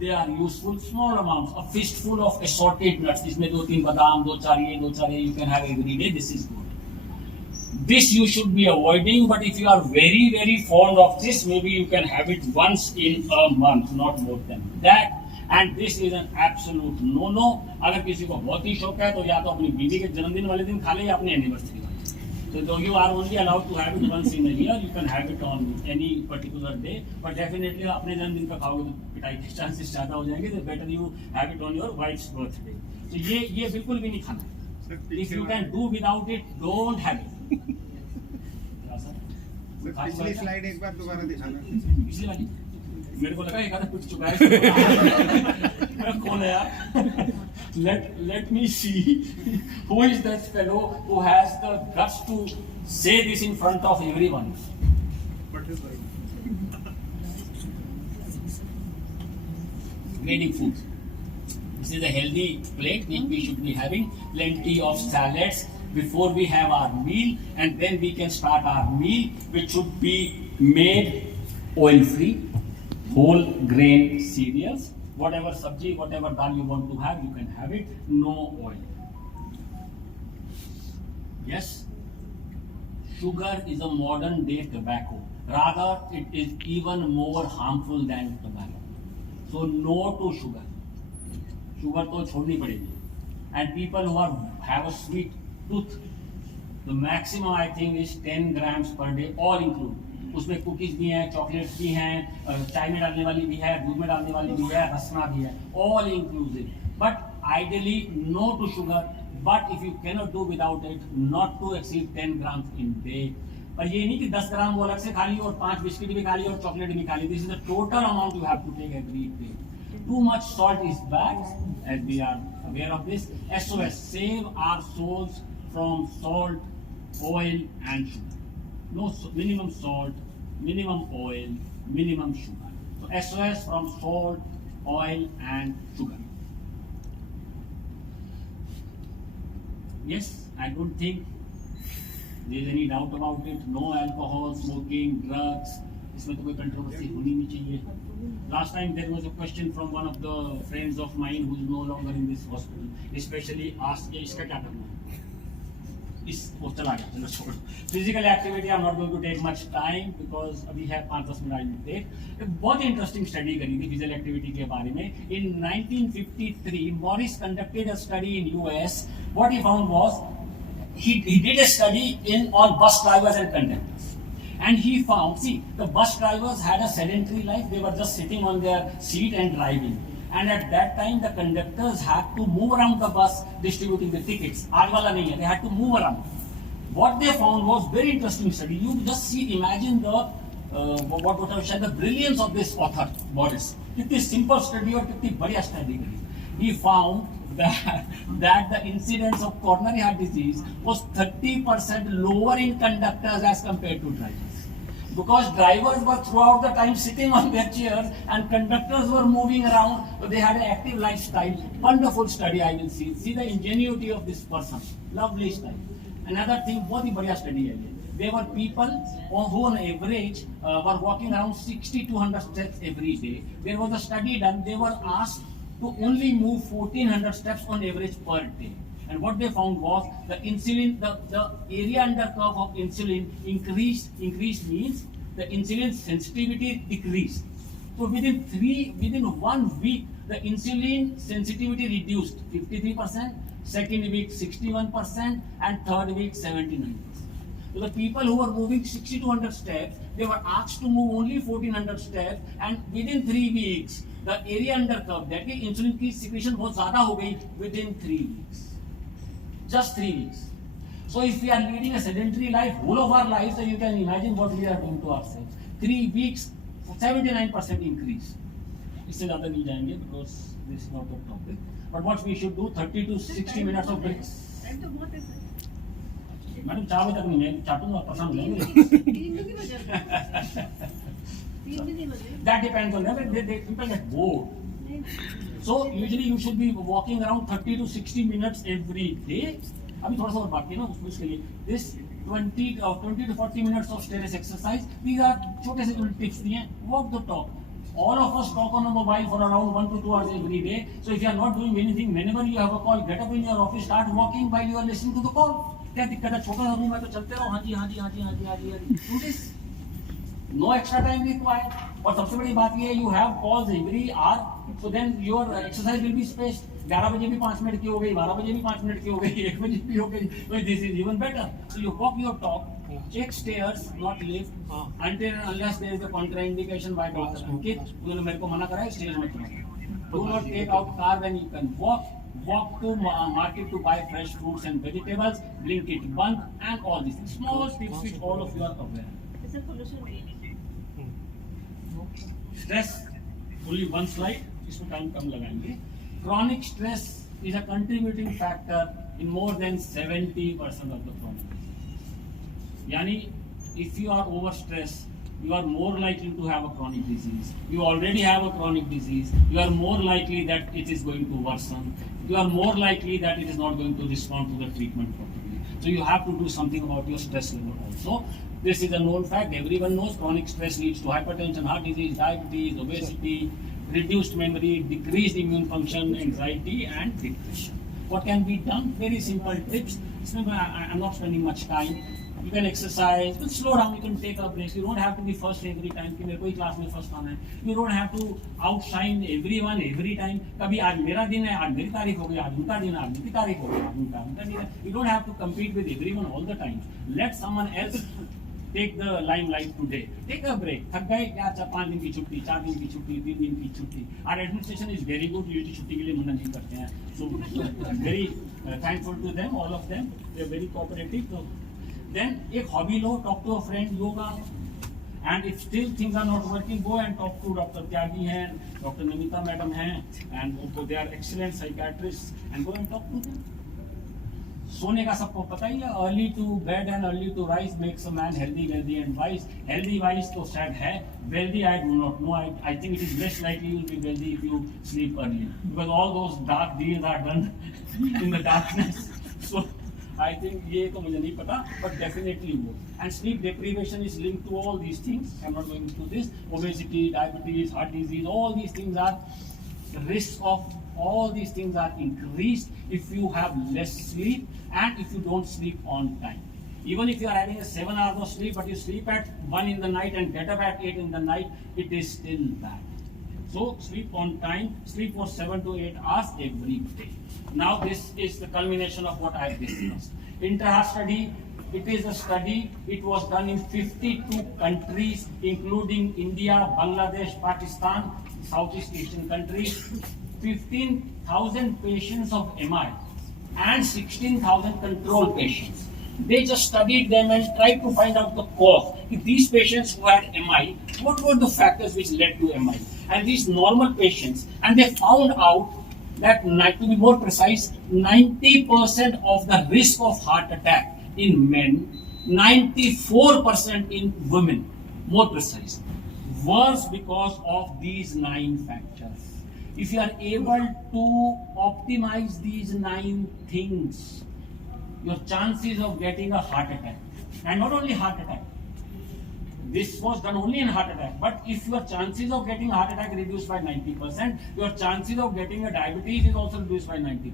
They are useful. Small amounts, a fistful of assorted nuts, जिसमें 2-3 बादाम, 2-4 ये, 2-4 ये, you can have every day. This is good. This you should be avoiding, but if you are very, very fond of this, maybe you can have it once in a month, not more than that. And this is an absolute no-no. अगर किसी को बहुत ही शौक है तो या तो अपनी बीवी के जन्मदिन वाले दिन खा ले या अपने एनिवर्सरी वाले. So though you are only allowed to have it once in a year, you can have it on any particular day. But definitely अपने जन्मदिन का खाओगे तो पिटाई के chances ज़्यादा हो जाएंगे. So better you have it on your wife's birthday. So ये बिल्कुल भी नहीं खाना है. If you can do without it, don't have it. पिछली स्लाइड एक बार दोबारा दिखाना. पिछली वाली मेरे को लगा एक आधा पिट चुका है. कौन है यार? Let me see who is that fellow who has the guts to say this in front of everyone. Grading food. This is a healthy plate which we should be having. Plenty of salads before we have our meal, and then we can start our meal, which should be made oil-free, whole grain cereals. Whatever sabji, whatever dal you want to have, you can have it. No oil. Yes, sugar is a modern day tobacco. Rather, it is even more harmful than tobacco. So no to sugar. Sugar to छोड़नी पड़ेगी. And people who have a sweet tooth, the maximum I think is 10 grams per day, all included. उसमें cookies भी हैं, chocolates भी हैं, चाय में डालने वाली भी है, दूध में डालने वाली भी है, रसना भी है, all inclusive. But ideally no to sugar. But if you cannot do without it, not to exceed 10 grams in day. पर ये नहीं कि 10 ग्राम वो अलग से खा ली और 5 बिस्किट भी खा ली और चॉकलेट भी खा ली. This is the total amount you have to take every day. Too much salt is bad, as we are aware of this. SOS, save our souls from salt, oil and sugar. No, minimum salt, minimum oil, minimum sugar. So SOS from salt, oil and sugar. Yes, I don't think there is any doubt about it. No alcohol, smoking, drugs. इसमें तो कोई controversy होनी नहीं चाहिए. Last time there was a question from one of the friends of mine who is no longer in this hospital. Especially asked ये इसका क्या करना है? इस वो चला गया, चलो छोड़ो. Physical activity I'm not going to take much time because अभी है 5-10 मिनट I will take. एक बहुत इंटरेस्टिंग स्टडी करी थी physical activity के बारे में. In 1953, Morris conducted a study in US. What he found was he did a study on bus drivers and conductors. And he found, see, the bus drivers had a sedentary life. They were just sitting on their seat and driving. And at that time, the conductors had to move around the bus distributing the tickets. Aaj wala nahi hai. They had to move around. What they found was very interesting study. You just see, imagine the what I said, the brilliance of this author, Morris. कितनी simple study और कितनी बढ़िया study करी. He found that the incidence of coronary heart disease was 30% lower in conductors as compared to drivers. Because drivers were throughout the time sitting on their chairs and conductors were moving around, so they had an active lifestyle. Wonderful study I will see. See the ingenuity of this person. Lovely study. Another thing, बहुत ही बढ़िया study है ये. There were people who on average were walking around 60 to 100 steps every day. There was a study done. They were asked to only move 1400 steps on average per day. And what they found was the insulin, the area under curve of insulin increased means the insulin sensitivity decreased. So within 1 week, the insulin sensitivity reduced 53%, second week 61%, and third week 79%. So the people who were moving 60 to 100 steps, they were asked to move only 1400 steps, and within 3 weeks, the area under curve, that is insulin की secretion बहुत ज़्यादा हो गई within 3 weeks. Just 3 weeks. So if we are leading a sedentary life whole of our lives, so you can imagine what we are doing to ourselves. 3 weeks, 79% increase. इससे ज़्यादा नहीं जाएंगे because this is not the topic. But what we should do, 30 to 60 minutes of breaks. Madam 4 बजे तक नहीं, मैं चाटूंगा, परेशान हो जाएंगे. That depends on them. People get bored. So usually you should be walking around 30 to 60 minutes every day. अभी थोड़ा सा और बाकी है ना उसके लिए. This 20 to 40 minutes of strenuous exercise. These are छोटे से tips दिए. Walk the talk. All of us talk on a mobile for around 1 to 2 hours every day. So if you are not doing anything, whenever you have a call, get up in your office, start walking while you are listening to the call. क्या दिक्कत है? छोटा सा room है तो चलते रहो. हाँ जी हाँ जी हाँ जी हाँ जी हाँ जी हाँ जी. Do this. No extra time required. और सबसे बड़ी बात ये है, you have calls every hour, so then your exercise will be spaced. 11 बजे भी 5 मिनट की हो गई, 12 बजे भी 5 मिनट की हो गई, 1 बजे भी हो गई, तो this is even better. So you walk your talk, take stairs, not lift, until and unless there is a contraindication by doctor. Okay, उन्होंने मेरे को मना करा है स्टेज मत चढ़ो. Do not take out car when you can walk. Walk to market to buy fresh fruits and vegetables. Blinkit bunk and all these things. Small tips which all of you are aware. Stress, only one slide. इसमें time कम लगाएंगे. Chronic stress is a contributing factor in more than 70% of the chronic. Yani, if you are overstressed, you are more likely to have a chronic disease. You already have a chronic disease. You are more likely that it is going to worsen. You are more likely that it is not going to respond to the treatment properly. So you have to do something about your stress level also. This is a known fact. Everyone knows chronic stress leads to hypertension, heart disease, diabetes, obesity, reduced memory, decreased immune function, anxiety, and depression. What can be done? Very simple tips. I'm not spending much time. You can exercise, you can slow down, you can take a break. You don't have to be first every time कि मेरे को ही class में first आना है. You don't have to outshine everyone every time. कभी आज मेरा दिन है, आज मेरी तारीफ हो गई, आज उनका दिन है, आज उनकी तारीफ हो गई, आज उनका दिन है. You don't have to compete with everyone all the time. Let someone else take the limelight today. Take a break. थक गए यार, 5 दिन की छुट्टी, 4 दिन की छुट्टी, 3 दिन की छुट्टी. Our administration is very good. ये छुट्टी के लिए मना नहीं करते हैं. So very thankful to them, all of them. They are very cooperative. So, then एक hobby low, talk to a friend, yoga, and if still things are not working, go and talk to Dr. Tyagi हैं, Dr. Namita madam हैं, and they are excellent psychiatrists, and go and talk to them. सोने का सबको पता ही है, early to bed and early to rise makes a man healthy, wealthy and wise. Healthy wise तो शायद है, wealthy I do not know. I think it is less likely you will be wealthy if you sleep early, because all those dark deals are done in the darkness. So I think ये तो मुझे नहीं पता, but definitely वो. And sleep deprivation is linked to all these things. I'm not going into this. Obesity, diabetes, heart disease, all these things are, the risk of all these things are increased if you have less sleep and if you don't sleep on time. Even if you are having a 7 hours of sleep, but you sleep at 1 in the night and get up at 8 in the night, it is still bad. So sleep on time, sleep for 7 to 8 hours every day. Now this is the culmination of what I have discussed. Inter study, it is a study, it was done in 52 countries, including India, Bangladesh, Pakistan, Southeast Asian countries. 15,000 patients of MI and 16,000 control patients. They just studied them and tried to find out the cause. If these patients who had MI, what were the factors which led to MI? And these normal patients, and they found out that, to be more precise, 90% of the risk of heart attack in men, 94% in women, more precise, was because of these 9 factors. If you are able to optimize these 9 things, your chances of getting a heart attack, and not only heart attack, this was done only in heart attack, but if your chances of getting heart attack reduced by 90%, your chances of getting a diabetes is also reduced by 90%.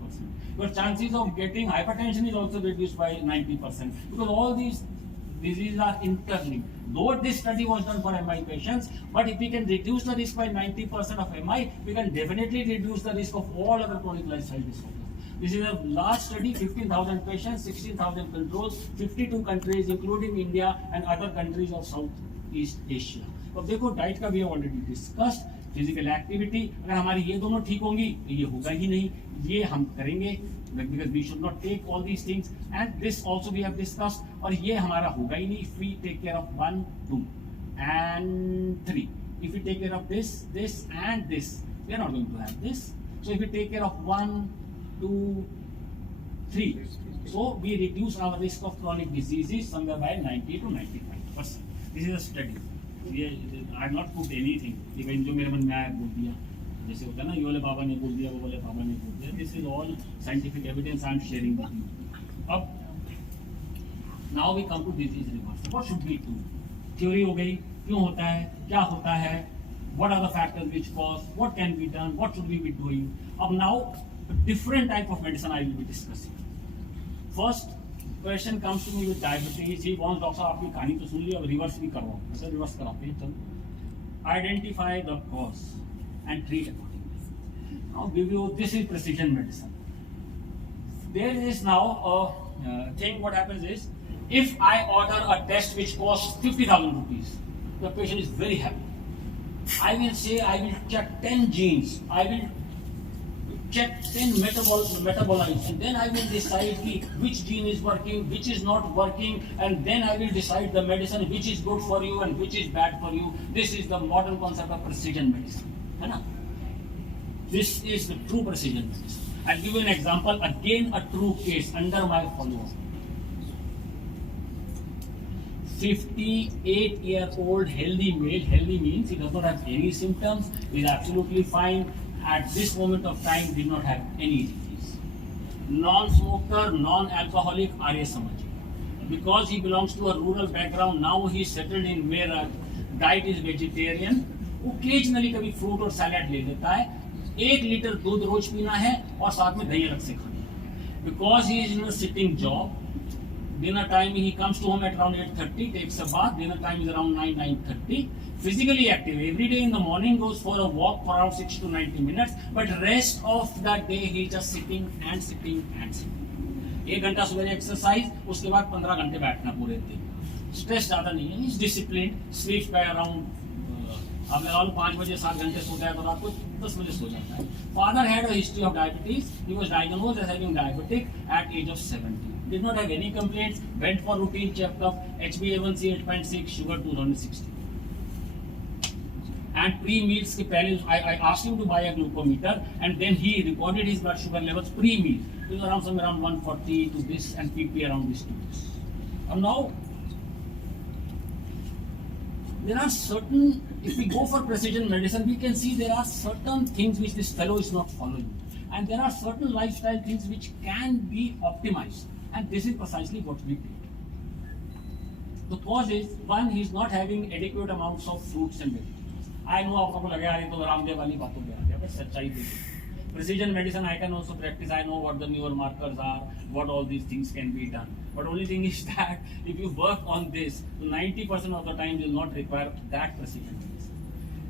Your chances of getting hypertension is also reduced by 90%, because all these diseases are interlinked. Though this study was done for MI patients, but if we can reduce the risk by 90% of MI, we can definitely reduce the risk of all other chronic lifestyle disorders. This is a large study, 15,000 patients, 16,000 controls, 52 countries, including India and other countries of Southeast Asia. अब देखो diet का भी already discussed, physical activity, अगर हमारी ये दोनों ठीक होंगी तो ये होगा ही नहीं, ये हम करेंगे, because we should not take all these things, and this also we have discussed, और ये हमारा होगा ही नहीं if we take care of 1, 2 and 3. If we take care of this, this and this, we are not going to have this. So if we take care of 1, 2, 3, so we reduce our risk of chronic diseases somewhere by 90 to 95%. This is a study. I have not put anything. Even जो मेरे मन में आया बोल दिया, जैसे होता है ना, ये वाले बाबा ने बोल दिया, वो वाले बाबा ने बोल दिया. This is all scientific evidence I am sharing with you. अब now we come to disease reversal. What should we do? Theory हो गई, क्यों होता है, क्या होता है, what are the factors which cause, what can be done, what should we be doing. अब now a different type of medicine I will be discussing. First, question comes to me with diabetes. He wants, doctor, आपकी कहानी तो सुन ली, अब reverse भी करवाओ. अच्छा reverse कराते हैं, चलो. Identify the cause and treat accordingly. Now give you, this is precision medicine. There is now a thing. What happens is, if I order a test which costs 50,000 rupees, the patient is very happy. I will say I will check 10 genes. I will check 10 metabolites, and then I will decide which gene is working, which is not working, and then I will decide the medicine which is good for you and which is bad for you. This is the modern concept of precision medicine. है ना? This is the true precision medicine. I'll give you an example. Again, a true case under my follow-up. 58-year-old healthy male. Healthy means he does not have any symptoms, he is absolutely fine. At this moment of time, did not have any disease. Non-smoker, non-alcoholic, आर्य समझिए. Because he belongs to a rural background, now he is settled in where diet is vegetarian. Occasionally कभी fruit और salad ले लेता है. 1 litre दूध रोज पीना है और साथ में दही अलग से खाना है. Because he is in a sitting job. Dinner time he comes to home at around 8:30, takes a bath. Dinner time is around 9:30. Physically active every day in the morning, goes for a walk for around 60 to 90 minutes. But rest of that day he just sitting and sitting and sitting. 1 घंटा सुबह exercise, उसके बाद 15 घंटे बैठना पूरे दिन. Stress ज्यादा नहीं है, इज डिसिप्लिन, स्लीप्स बाय अराउंड, अब लगा लो 5 बजे 7 घंटे सोता है तो रात को 10 बजे सो जाता है. Father had a history of diabetes. He was diagnosed as having diabetic at age of 70. Did not have any complaints. Went for routine checkup. HbA1c 8.6, sugar 260. And pre-meals के पहले I asked him to buy a glucometer, and then he recorded his blood sugar levels pre-meal. It was around somewhere around 140 to this, and PP around this to this. And now there are certain, if we go for precision medicine, we can see there are certain things which this fellow is not following, and there are certain lifestyle things which can be optimized, and this is precisely what we did. The cause is, one, he is not having adequate amounts of fruits and vegetables. I know आपको लगे यार ये तो रामदेव वाली बातों पे आ गया, but सच्चाई भी है. Precision medicine I can also practice. I know what the newer markers are, what all these things can be done. But only thing is that if you work on this, 90% of the time you will not require that precision medicine.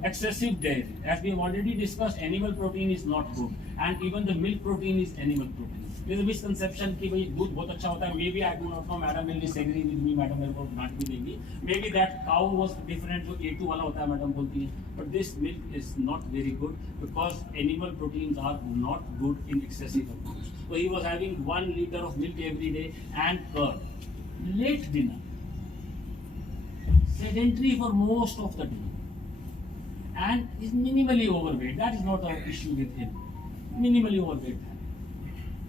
Excessive dairy, as we have already discussed, animal protein is not good, and even the milk protein is animal protein. There is a misconception कि भाई दूध बहुत अच्छा होता है. Maybe I do not know. Madam will disagree with me. Madam मेरे को डांट भी देगी. Maybe that cow was different. जो A2 वाला होता है, Madam बोलती है. But this milk is not very good because animal proteins are not good in excessive amounts. So he was having 1 liter of milk every day and curd. Late dinner. Sedentary for most of the day. And is minimally overweight. That is not an issue with him. Minimally overweight.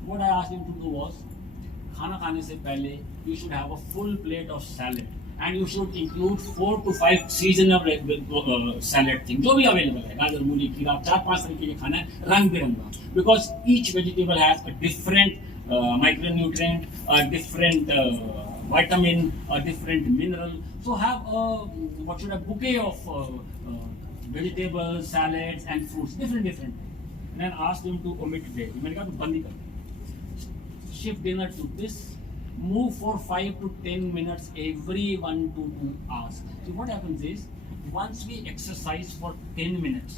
What I asked him to do was, खाना खाने से पहले you should have a full plate of salad, and you should include 4 to 5 seasonal salad thing, जो भी available है, गाजर, मूली, खीरा, 4-5 तरीके के खाना है, रंग बिरंगा, because each vegetable has a different micronutrient, a different vitamin, a different mineral. So have a bouquet of vegetables, salads, and fruits, different. And then asked him to omit dairy. मैंने कहा तो बंद ही कर. Shift dinner to this, move for 5 to 10 minutes every 1 to 2 hours. So what happens is, once we exercise for 10 minutes,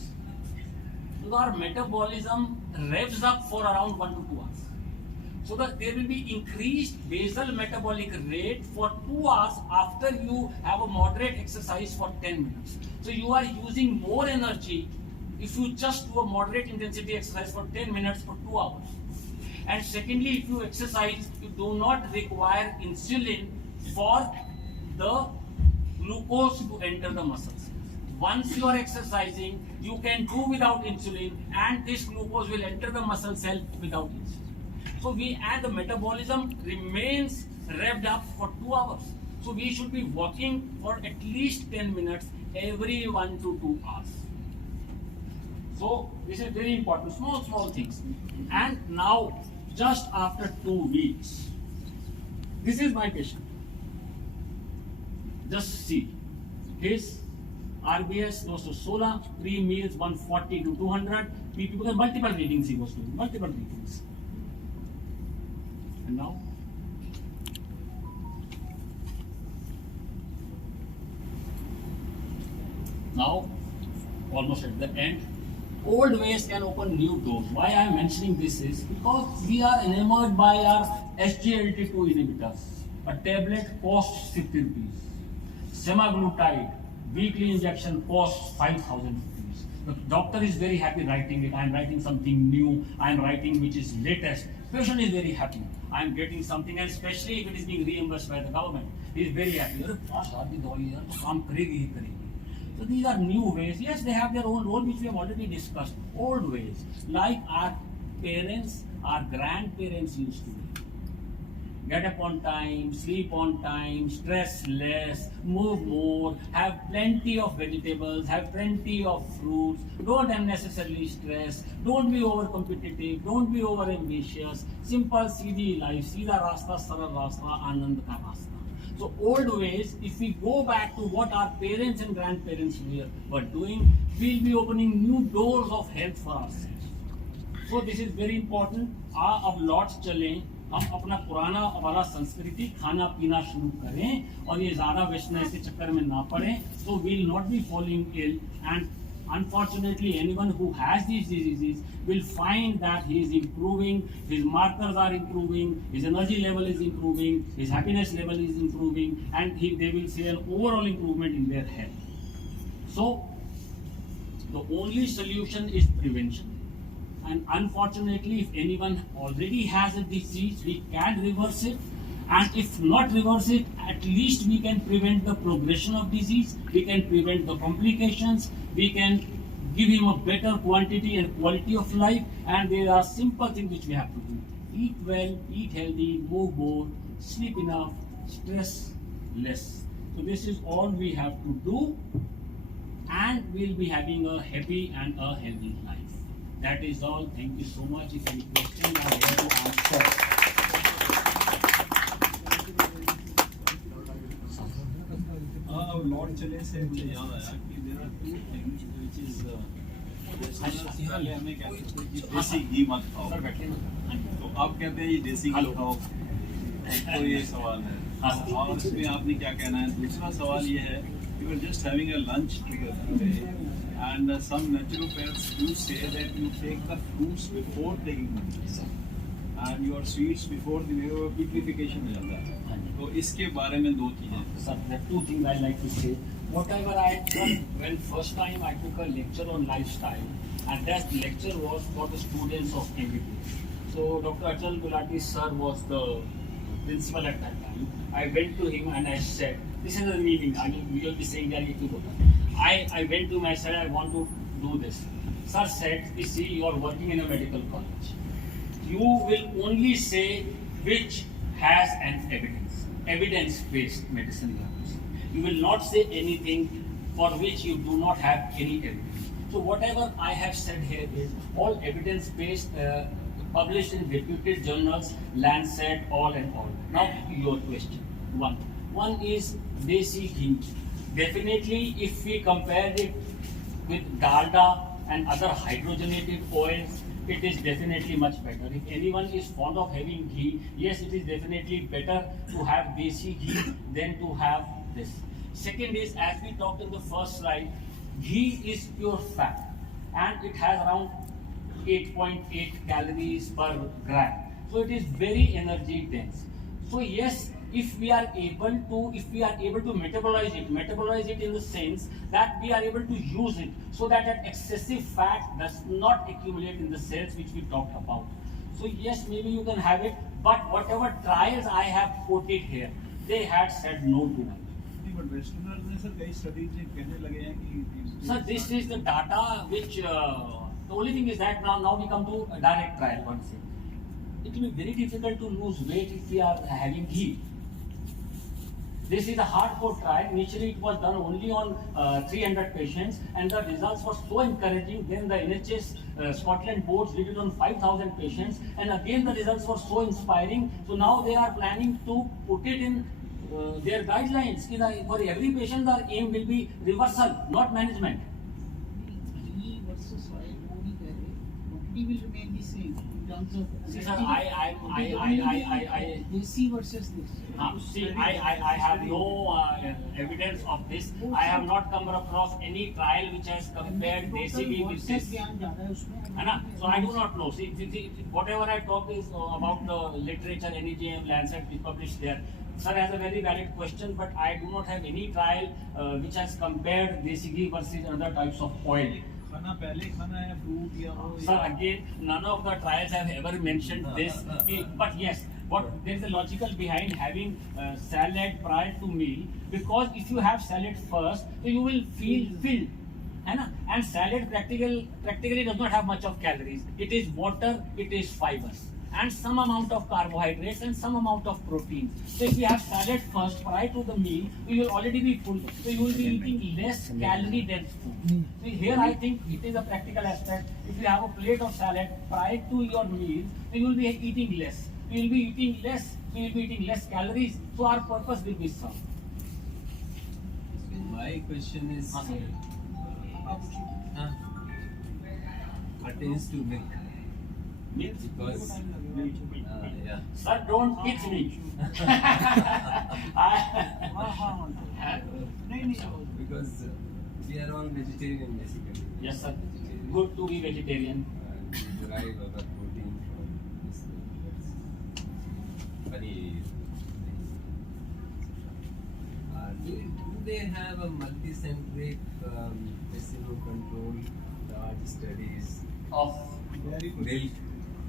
our metabolism revs up for around 1 to 2 hours. So that there will be increased basal metabolic rate for 2 hours after you have a moderate exercise for 10 minutes. So you are using more energy if you just do a moderate intensity exercise for 10 minutes for 2 hours. And secondly, if you exercise, you do not require insulin for the glucose to enter the muscles. Once you are exercising, you can do without insulin, and this glucose will enter the muscle cell without insulin. So and the metabolism remains revved up for 2 hours. So we should be walking for at least 10 minutes every 1 to 2 hours. So this is very important, small things. And now, just after 2 weeks, this is my patient. Just see, his RBS goes to 16, pre-meals 140 to 200, because multiple readings he was doing, multiple readings. And now, Now, almost at the end. Old ways can open new doors. Why I am mentioning this is because we are enamored by our SGLT2 inhibitors. A tablet costs 50 rupees. Semaglutide, weekly injection costs 5,000 rupees. The doctor is very happy writing it. I am writing something new. I am writing which is latest. Patient is very happy. I am getting something, and especially if it is being reimbursed by the government. He is very happy. अरे 5,000 की दवाई है तो काम करेगी ही करेगी. So these are new ways. Yes, they have their own role, which we have already discussed. Old ways, like our parents, our grandparents used to do. Get up on time, sleep on time, stress less, move more, have plenty of vegetables, have plenty of fruits, don't unnecessarily stress, don't be over competitive, don't be over ambitious, simple, seedhi life, seedha rasta, saral rasta, anand ka rasta. So old ways, if we go back to what our parents and grandparents were doing, we'll be opening new doors of health for ourselves. So this is very important. अब lots चलें, हम अपना पुराना वाला संस्कृति खाना पीना शुरू करें और ये ज़्यादा वेस्टर्नाइज के चक्कर में ना पड़ें. So we'll not be falling ill, and unfortunately anyone who has these diseases will find that he is improving, his markers are improving, his energy level is improving, his happiness level is improving, and they will see an overall improvement in their health. So the only solution is prevention. And unfortunately, if anyone already has a disease, we can reverse it. And if not reverse it, at least we can prevent the progression of disease, we can prevent the complications, we can give him a better quantity and quality of life. And there are simple things which we have to do. Eat well, eat healthy, move more, sleep enough, stress less. So this is all we have to do, and we'll be having a happy and a healthy life. That is all. Thank you so much. If any questions, I am here to answer. लॉर्ड चले से मुझे याद आया कि there are two things which is पहले हमें कहते थे कि देसी घी मत खाओ, तो आप कहते हैं ये देसी घी खाओ, तो ये सवाल है. और इसमें आपने क्या कहना है? दूसरा सवाल ये है, you are just having a lunch today and some naturopaths do say that you take the fruits before taking medicine and your sweets before the purification हो जाता है. तो इसके बारे में दो चीजें. Sir, there are two things I like to say. Whatever I had done when first time I took a lecture on lifestyle, and that lecture was for the students of MBBS. So Dr. Achal Gulati sir was the principal at that time. I went to him and I said, this is the meaning. I mean, we will be saying that it will go. I went to him, I said, I want to do this. Sir said, you see, you are working in a medical college. You will only say which has an evidence-based medicine you have to say. You will not say anything for which you do not have any evidence. So whatever I have said here is all evidence-based, published in reputed journals, Lancet, all and all. Now your question. One is desi ghee. Definitely, if we compare it with dalda and other hydrogenated oils, it is definitely much better. If anyone is fond of having ghee, yes, it is definitely better to have desi ghee than to have this. Second is, as we talked in the first slide, ghee is pure fat and it has around 8.8 calories per gram. So it is very energy dense. So yes, if we are able to metabolize it in the sense that we are able to use it so that an excessive fat does not accumulate in the cells which we talked about. So yes, maybe you can have it, but whatever trials I have quoted here, they had said no to it. But Westerners ने sir कई studies कहने लगे हैं कि Sir, this is the data which the only thing is that now we come to a direct trial. One thing, it will be very difficult to lose weight if we are having ghee. This is a hardcore trial. Initially, it was done only on 300 patients, and the results were so encouraging. Then the NHS Scotland boards did it on 5,000 patients, and again the results were so inspiring. So now they are planning to put it in their guidelines. For every patient, the aim will be reversal, not management. study will remain the same in terms of. See, sir, Desi versus this. I have no evidence of this. I have not come across any trial which has compared desi ghee with this. है ना? So I do not know. See, whatever I talk is about the literature, NEJM, Lancet is published there. Sir has a very valid question, but I do not have any trial which has compared desi ghee versus other types of oil. खाना पहले खाना है fruit या वो Sir, again, none of the trials have ever mentioned this. But yes, there is a logical behind having salad prior to meal, because if you have salad first, so you will feel filled. है ना? And salad practically does not have much of calories. It is water, it is fibers, and some amount of carbohydrates and some amount of protein. So if you have salad first prior to the meal, you will already be full. So you will be eating less calorie dense food. So here I think it is a practical aspect. If you have a plate of salad prior to your meal, you will be eating less. You will be eating less. You will be eating less calories. So our purpose will be served. My question is pertains to milk. Because yeah. Sir, don't pitch me. Because we are all vegetarian basically. Yes, sir. Good to be vegetarian. We derive our protein from this. Paneer. Do they have a multicentric placebo-controlled large studies Of milk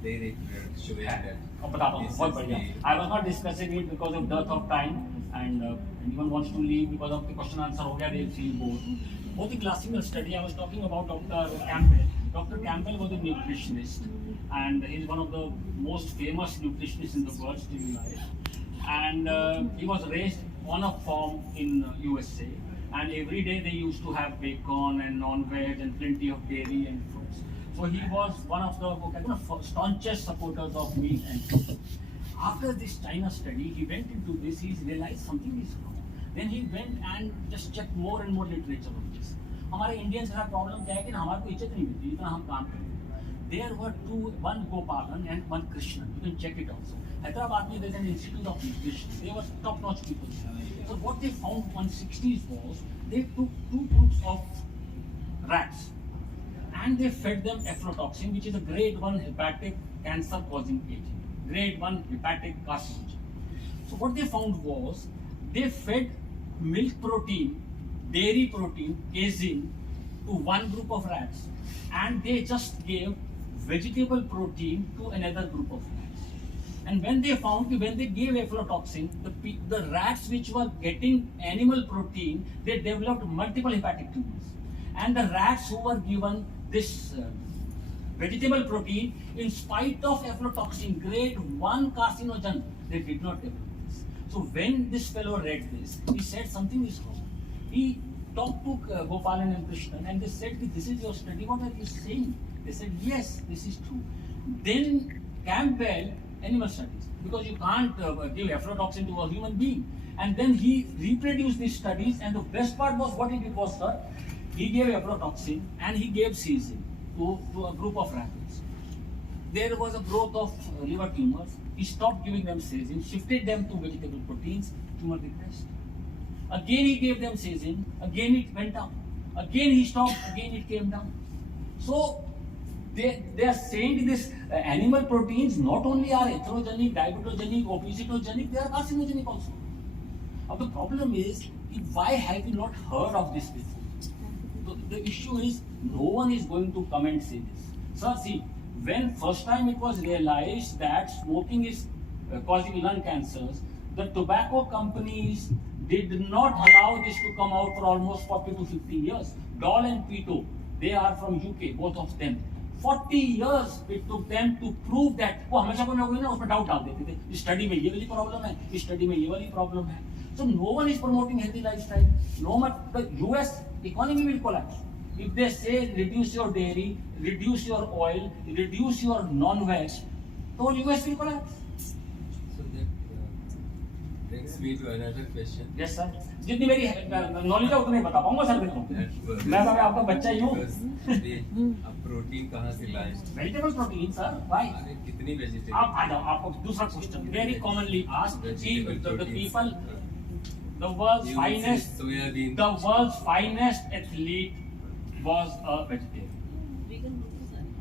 dairy products showing that? बताता हूँ, बहुत बढ़िया. I was not discussing it because of dearth of time, and anyone wants to leave because of the question answer हो गया, they'll feel bored. बहुत ही classical study. I was talking about Dr. Campbell. Dr. Campbell was a nutritionist, and he is one of the most famous nutritionists in the world still alive. And he was raised on a farm in USA, and every day they used to have bacon and non-veg and plenty of dairy and fruits. So he was one of the staunchest supporters of meat and fish. After this China study, he went into this. He realized something is wrong. Then he went and just checked more and more literature on this. हमारे Indians का problem क्या है कि हमारे को इज्जत नहीं मिलती जितना हम काम करते हैं. There were one Gopalan and one Krishnan. You can check it also. Hyderabad में there's an institute of nutrition. They were top-notch people. So what they found on 60s was they took 2 groups of rats and they fed them aflatoxin, which is a grade 1 hepatic cancer-causing agent, grade 1 hepatic carcinogen. So what they found was they fed milk protein, dairy protein, casein to one group of rats, and they just gave vegetable protein to another group of rats. And when they found when they gave aflatoxin, the rats which were getting animal protein, they developed multiple hepatic tumors. And the rats who were given this vegetable protein, in spite of aflatoxin, grade 1 carcinogen, they did not develop this. So when this fellow read this, he said something is wrong. He talked to Gopalan and Krishnan and they said, this is your study, what are you saying? They said, yes, this is true. Then Campbell, animal studies, because you can't give aflatoxin to a human being. And then he reproduced these studies, and the best part was what he did was, sir, he gave aflatoxin and he gave casein to a group of rabbits. There was a growth of liver tumors. He stopped giving them casein, shifted them to vegetable proteins, tumor regressed. Again he gave them casein, again it went down. Again he stopped, again it came down. So they are saying this animal proteins not only are atherogenic, diabetogenic, obesitogenic, they are carcinogenic also. Now the problem is, why have you not heard of this before? So the issue is, no one is going to come and say this. Sir, see, when first time it was realized that smoking is causing lung cancers, the tobacco companies did not allow this to come out for almost 40 to 50 years. Dole and Pito, they are from UK, both of them. 40 years it took them to prove that वो हमेशा कोई ना कोई ना उसमें doubt डाल देते थे, इस स्टडी में ये वाली प्रॉब्लम है, इस स्टडी में ये वाली प्रॉब्लम है. So no one is promoting healthy lifestyle. No matter the US economy will collapse if they say reduce your dairy, reduce your oil, reduce your non-veg. The whole US will collapse. So that Brings me to another question. Yes sir, जितनी मेरी knowledge है उतनी ही बता पाऊंगा sir देखो। मैं तो आपका बच्चा ही हूँ। अब प्रोटीन कहाँ से लाएं? वेजिटेबल प्रोटीन सर, भाई अरे कितनी वेजिटेबल? आप आ जाओ, आपको दूसरा question very commonly asked, the people, the world's finest, soybean. the world's finest athlete was a vegetarian.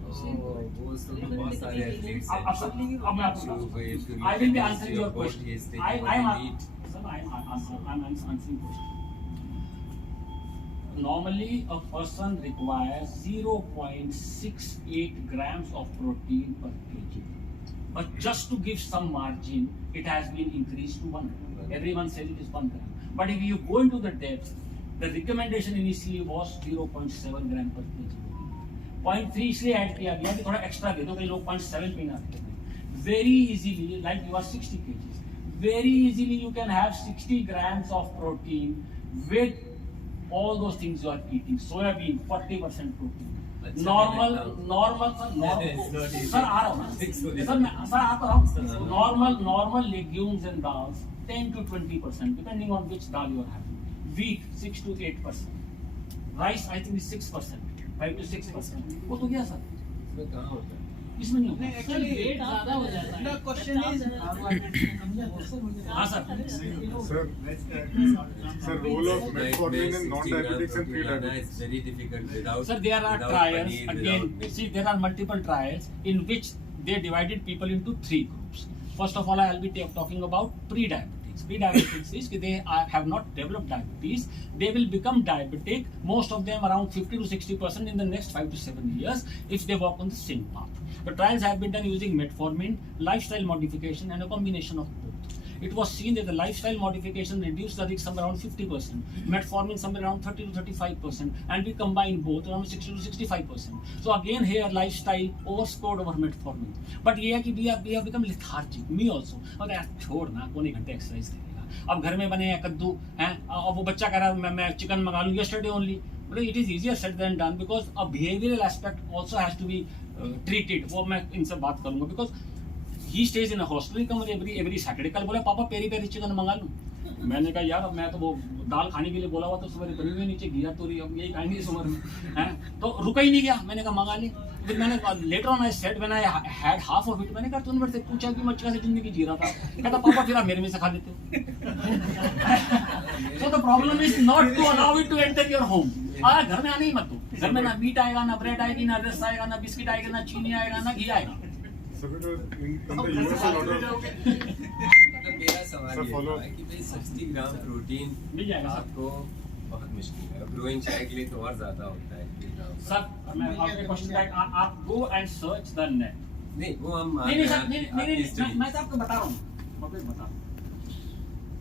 वो सब तो बहुत सारे एथलीट्स हैं। अब सर, अब मैं आपको I will be answering your question. I'm answering question. Normally, a person requires 0.68 grams of protein per kg. But just to give some margin, it has been increased to 1 gram. Everyone says it is 1 gram. But if you go into the depth, the recommendation initially was 0.7 gram per kg. 0.3 इसलिए add किया गया कि थोड़ा extra दे दो, कई लोग 0.7 पीना चाहते हैं। Very easily, like you are 60 kgs, very easily you can have 60 grams of protein with all those things you are eating. Soybean 40% protein. Normal sir आ रहा हूँ सर आता हूँ। Normal legumes and dals 10 to 20% depending on which dal you are having. Wheat 6 to 8%. Rice I think is 6%. 5 to 6%. वो तो क्या sir? इसमें कहाँ होता है? इसमें नहीं होता। Actually, weight ज़्यादा हो जाता है. The question is, हाँ sir. Sir, role of metformin in non-diabetics and pre-diabetics. It's very difficult without. Sir, there are without trials paneer, again. without- See, there are multiple trials in which they divided people into 3 groups. First of all, I will be talking about pre-diabetics. Pre-diabetics is they have not developed diabetes. They will become diabetic. Most of them around 50 to 60% in the next 5 to 7 years if they walk on the same path. The trials have been done using metformin, lifestyle modification, and a combination of both. It was seen that the lifestyle modification reduced the risk somewhere around 50%, metformin somewhere around 30 to 35%, and we combine both around 60 to 65%. So again here lifestyle overscored over metformin. But ये है कि we have become lethargic. Me also. और यार छोड़ ना, कौन 1 घंटे exercise करेगा? अब घर में बने हैं कद्दू हैं, अब वो बच्चा कह रहा है मैं चिकन मंगा लूँ yesterday only. But it is easier said than done because a behavioral aspect also has to be treated. वो मैं इनसे बात करूँगा because he stays in a hostel, come every Saturday. कल बोला पापा पेरी पेरी चिकन मंगा लूँ। मैंने कहा यार मैं तो वो दाल खाने के लिए बोला हुआ तो सुबह बनी हुई नीचे घिया तोरी अब यही खाएंगे इस उम्र में हैं, तो रुका ही नहीं गया। मैंने कहा मंगा ले। फिर मैंने later on I said when I had half of it, मैंने कहा तूने मेरे से पूछा कि मैं चिकन से जिंदगी जी रहा था। कहता पापा फिर आप मेरे में से खा लेते हो। So the problem is not to allow it to enter your home. घर में आने ही मत दो। घर में ना मीट आएगा, ना ब्रेड आएगी, ना रस आएगा, ना बिस्किट आएगा, ना चीनी आएगा, ना घी आएगा। मतलब मेरा सवाल ये है कि भाई 60 ग्राम प्रोटीन मिल जाएगा आपको बहुत मुश्किल है। ग्रोइंग चाय के लिए तो और ज्यादा होता है। सर मैं आपके क्वेश्चन का आप go and search the net. नहीं वो हम नहीं सर नहीं मैं तो आपको बता रहा हूँ, वापस बता रहा हूँ।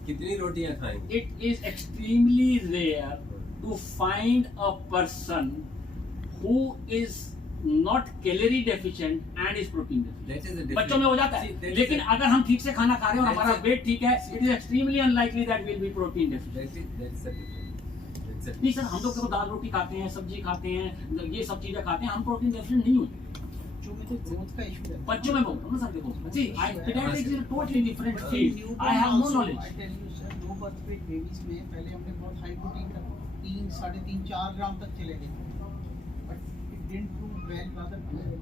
कितनी रोटियां खाएंगे? It is extremely rare to find a person who is not calorie deficient and is protein deficient. बच्चों में हो जाता है, लेकिन अगर हम ठीक से खाना खा रहे हैं और हमारा वेट ठीक है, it is extremely unlikely that we will be protein deficient. नहीं सर, हम लोग तो दाल रोटी खाते हैं, सब्जी खाते हैं, ये सब चीजें खाते हैं, हम प्रोटीन डेफिशिएंट नहीं होते। बच्चों में तो ग्रोथ का इशू है। बच्चों में बोलता हूँ ना सर, देखो see pediatrics is a totally different field. I have no knowledge. I tell you sir, low birth weight babies में पहले हमने बहुत हाई प्रोटीन का 3, 3.5, 4 ग्राम तक चले गए, but it didn't do well. Rather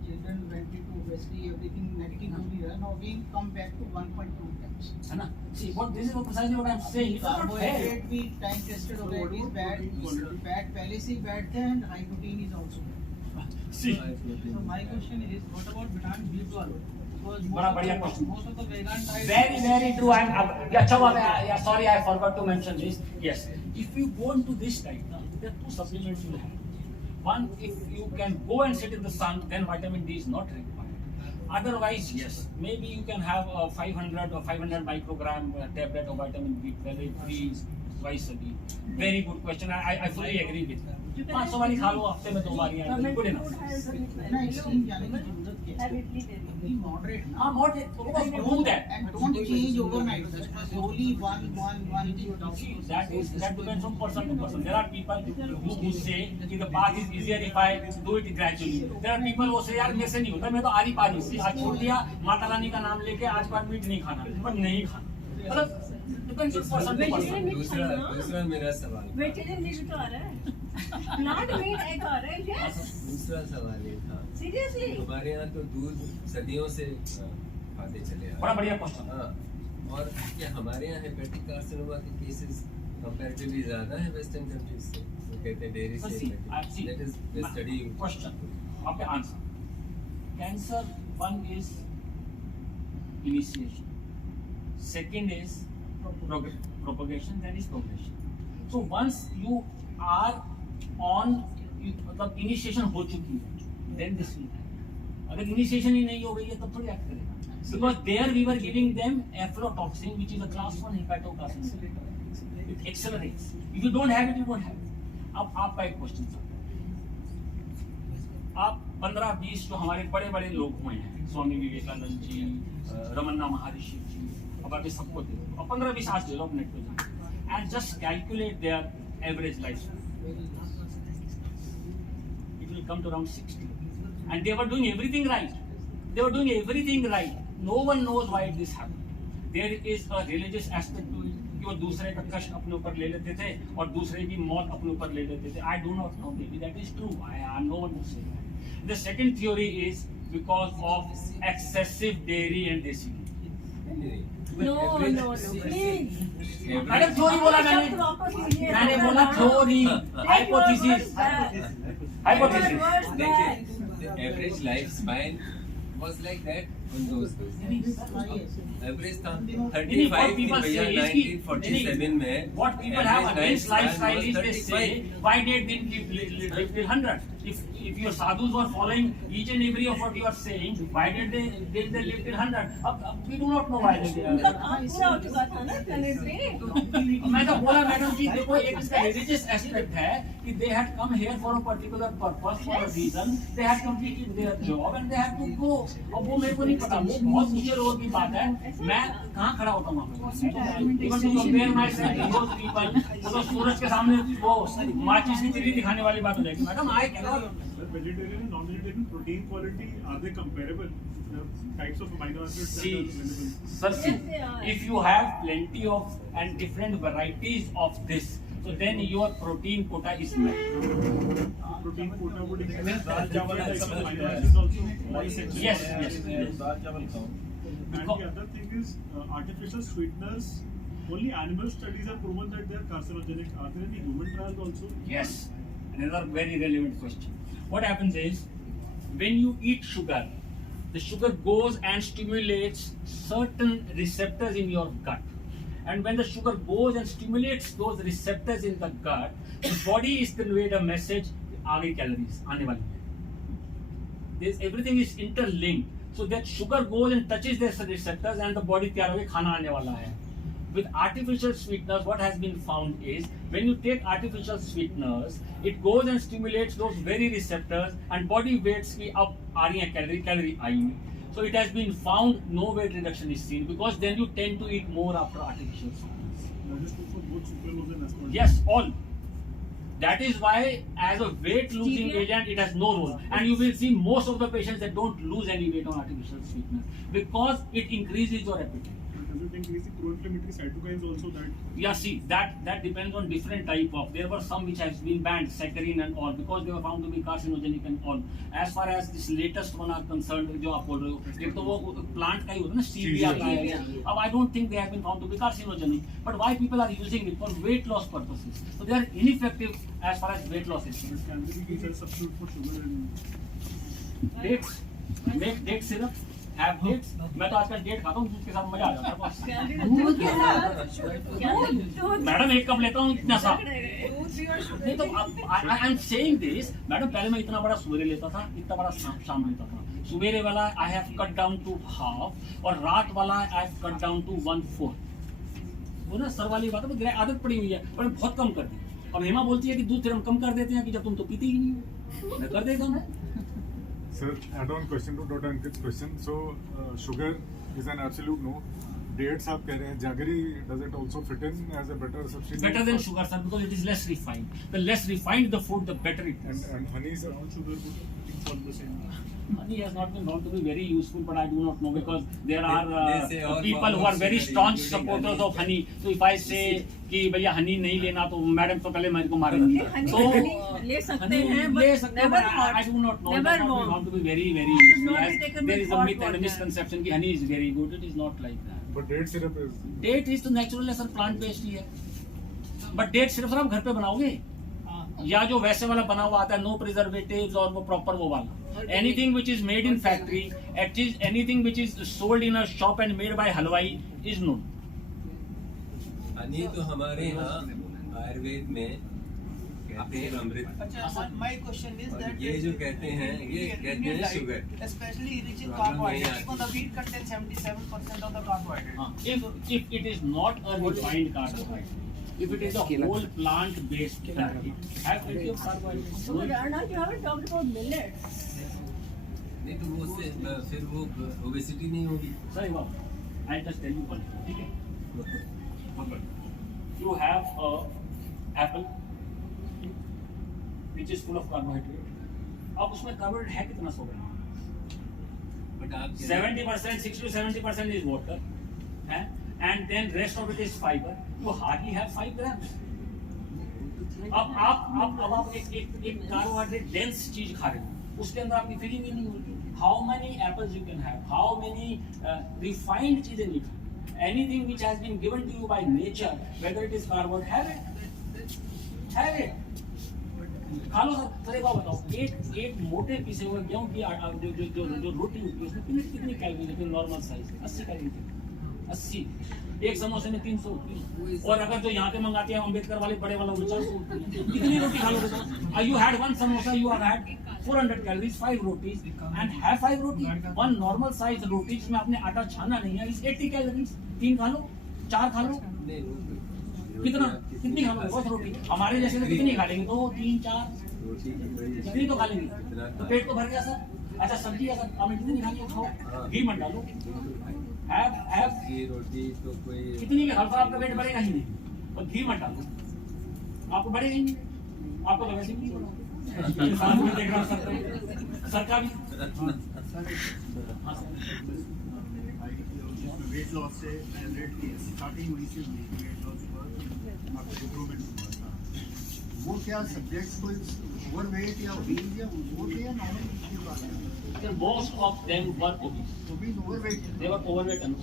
children went into obesity, everything negative only रहा. Now again come back to 1.2 grams. है ना? See this is precisely what I am saying. It's not fair. Carbohydrate भी time tested हो गया, it is bad. Fat पहले से ही bad थे and high protein is also bad. See. So my question is, what about vitamin B12? Because बड़ा बढ़िया question. most of the vegan diet. Very true. अच्छा हुआ मैं sorry I forgot to mention this. Yes, if you go into this diet now, there are 2 supplements you have. One, if you can go and sit in the sun, then vitamin D is not required. Otherwise, yes, maybe you can have a 500 or 500 microgram tablet of vitamin B12 every twice a week. Very good question. I fully agree with you. 500 वाली खा लो हफ्ते में 2 बार या good enough. ना extreme जाने की जरूरत क्या है? Be moderate. हाँ moderate. Do that. And don't change overnight. Slowly one down. That depends from person to person. There are people who say कि the path is easier if I do it gradually. There are people who say यार मेरे से नहीं होता, मैं तो आरी पारी से आज छोड़ दिया, माता रानी का नाम लेके आज बाद मीट नहीं खाना, पर नहीं खाना। मतलब depends on person to person. दूसरा मेरा सवाल था। वेजिटेरियन मीट तो आ रहा है, प्लांट मीट एग आ रहा है, यस दूसरा सवाल ये था सीरियसली। हमारे यहाँ तो दूध सदियों से खाते चले आ बड़ा रहे बढ़िया क्वेश्चन। हाँ और क्या हमारे यहाँ हेपेटिक कार्सिनोमा के केसेस कंपैरेटिवली ज्यादा है वेस्टर्न कंट्रीज से? वो कहते हैं डेयरी So से see, hepatic, that is the study. Question. आपके answer. Cancer, one is initiation. Second is propagation. Then is progression. So once you are on, मतलब initiation हो चुकी है, then this will happen. अगर initiation ही नहीं हो गई है तब थोड़ी act करेगा. Because there we were giving them aflatoxin, which is a class 1 hepatocarcinoma. It accelerates. If you don't have it, you don't have it. अब आपका एक क्वेश्चन था, आप 15-20 जो हमारे बड़े बड़े लोग हुए हैं, स्वामी विवेकानंद जी, रमन्ना महर्षि जी, अब आप सबको देखो, अब 15-20 आज ले लो नेट पे जाओ and just calculate their average life, it will come to around 60 and they were doing everything right, they were doing everything right. No one knows why this happened. There is a religious aspect to it, कि वो दूसरे का कष्ट अपने ऊपर ले लेते थे और दूसरे की मौत अपने ऊपर ले लेते थे. I do not know, maybe that is true. I am no one to say that. The second theory is because of excessive dairy and desi ghee. No no please, मैंने थ्योरी बोला, मैंने बोला theory, hypothesis, hypothesis. The average lifespan was like that on those days. Average था 35 थी भैया 1947 में. What people have against lifestyle is they say, why they didn't live till 100? If your sadhus were following each and every of what you are saying, why did they live till 100? अब we do not know why they did. मतलब आप पूरा हो चुका था ना planet पे. मैं तो बोला मैडम जी, देखो एक इसका religious aspect है कि they had come here for a particular purpose, for a reason, they had completed their job and they had to go. अब वो मेरे को नहीं पता, वो बहुत नीचे रोड की बात है, मैं कहाँ खड़ा होता हूँ वहाँ पे? Even to compare myself to those people, तो सूरज के सामने वो माचिस की तिली दिखाने वाली बात हो जाएगी. Madam I cannot. Vegetarian and non-vegetarian protein quality, are they comparable? The types of amino acids that are available. Sir, see, if you have plenty of and different varieties of this, so then your protein quota is met. Protein quota would include dal chawal and some amino acids also. Yes, yes, yes. दाल चावल खाओ. And the other thing is artificial sweeteners. Only animal studies have proven that they are carcinogenic. Are there any human trials also? Yes, another very relevant question. What happens is, when you eat sugar, the sugar goes and stimulates certain receptors in your gut. And when the sugar goes and stimulates those receptors in the gut, the body is conveyed a message, आगे calories आने वाली है. Everything is interlinked, so that sugar goes and touches the receptors and the body तैयार होके खाना आने वाला है. With artificial sweeteners, what has been found is, when you take artificial sweeteners, it goes and stimulates those very receptors and body waits की अब आ रही है calorie आई नहीं. So it has been found no weight reduction is seen, because then you tend to eat more after artificial sweeteners. That is true for both sucralose and aspartame. Yes, all. That is why as a weight losing Stevia? agent it has no role, and you will see most of the patients that don't lose any weight on artificial sweeteners because it increases your appetite. Does it increase the pro-inflammatory cytokines also that? Yeah, see, that depends on different type of. There were some which has been banned, saccharin and all, because they were found to be carcinogenic and all. As far as this latest one are concerned, जो आप बोल रहे हो, एक तो वो plant का ही होता है ना, stevia का है. अब I don't think they have been found to be carcinogenic, but why people are using it for weight loss purposes? So they are ineffective as far as weight loss is concerned. Can they be used as substitute for sugar and? Dates, make date syrup. Have dates. मैं तो आजकल date खाता हूँ, दूध के साथ मजा आ जाता है बस. दूध के साथ मैडम एक कप लेता हूँ इतना सा. नहीं तो I am saying this madam, पहले मैं इतना बड़ा सवेरे लेता था, इतना बड़ा शाम लेता था. सवेरे वाला I have cut down to half और रात वाला I have cut down to 1/4. वो ना सर वाली बात है, मेरी आदत पड़ी हुई है, पर बहुत कम कर दी. अब हेमा बोलती है कि दूध फिर हम कम कर देते हैं कि जब तुम तो पीती ही नहीं. मैं कर देता हूँ. Sir, add-on question to Dr. Ankit's question. So, sugar is an absolute no. Dates आप कह रहे हैं, jaggery, does it also fit in as a better substitute? Better than sugar, sir, because it is less refined. The less refined the food, the better it is. And honey, sir? Brown sugar. for the same. Honey has not been known to be very useful, but I do not know because there They are say all people who are farmers very are staunch including supporters honey. of honey. So if I say कि भैया honey नहीं लेना तो madam तो पहले मेरे को मारेंगी. honey So ले सकते honey हैं, but ले सकते हैं, never but hot. I do not know. Never It has not been warm. known to be very very Should useful. not be As taken there with is a hot myth and a water. misconception कि honey is very good. It is not like that. But date syrup is. Date is तो natural है sir, plant based ही है. But date सिर्फ sir आप घर पे बनाओगे या जो वैसे वाला बना हुआ आता है, नो प्रिजर्वेटिव्स और वो प्रॉपर वो वाला. Anything which is made in factory, anything which is sold in a shop and made by हलवाई इज नोन. हनी तो हमारे यहाँ आयुर्वेद में कहते हैं अमृत. अच्छा, my question is और that ये जो कहते हैं ये कहते हैं sugar. especially rich in Problem नहीं carbohydrates, आती. because the wheat contains 77% of the carbohydrates. If it is not a refined carbohydrate, if it is a whole plant based fat, it has plenty of carbohydrates. So Rana, you haven't talked about millets. नहीं तो वो उससे फिर वो obesity नहीं होगी. Sorry, wow. I'll just tell you one thing. ठीक है? You have a apple which is full of carbohydrate. अब उसमें कार्बोहाइड्रेट है कितना सोडा? बट आप 70%, 60 to 70% is water, and then rest of it is fiber. You hardly have 5 grams. अब आप एक कार्बोहाइड्रेट डेंस चीज खा रहे हो, उसके अंदर आपकी फीलिंग ही नहीं होगी. How many apples you can have, how many refined चीजें नहीं खा. Anything which has been given to you by nature, whether it is carbohydrate, have it. खा लो सर. सर एक बात बताओ, एक मोटे पीसे हुए गेहूं की जो रोटी होती है उसमें कितनी कैलोरी होती है? नॉर्मल साइज 80 कैलोरी होती है. 80. एक समोसे में 300 होती है. और अगर जो यहाँ पे मंगाते हैं अम्बेडकर वाले बड़े वाला 50 होती है. कितनी रोटी खा लोगे sir? You had one samosa, you have had 400 calories, 5 rotis, and have 5 roti. One normal size roti जिसमें आपने आटा छाना नहीं है इज 80 कैलोरीज. 3 खा लो, 4 खा लो, कितना कितनी खा लो? बहुत रोटी. हमारे जैसे तो कितनी खा लेंगे? 2, 3, 4 कितनी तो खा लेंगे, तो पेट तो भर गया सर. अच्छा सब्जी है सर, आपने कितनी खानी है खाओ, घी मत डालो. हैव ये रोटी तो कोई कितनी भी खाओ, आपका पेट भरेगा ही नहीं. और घी मत डालो, आपको बढ़ेगा ही नहीं. आपको तो वैसे भी नहीं बढ़ा. इंसान को देख रहा हूँ सर का भी. वेट लॉस से रेट की स्टार्टिंग वहीं से हुई. वेट लॉस पर आपका इम्प्रूवमेंट हुआ था. वो क्या सब्जेक्ट्स कोई ओवरवेट या ओबीज या वो थे या नॉर्मल की बात है? Most of them were obese. Obese overweight They were overweight and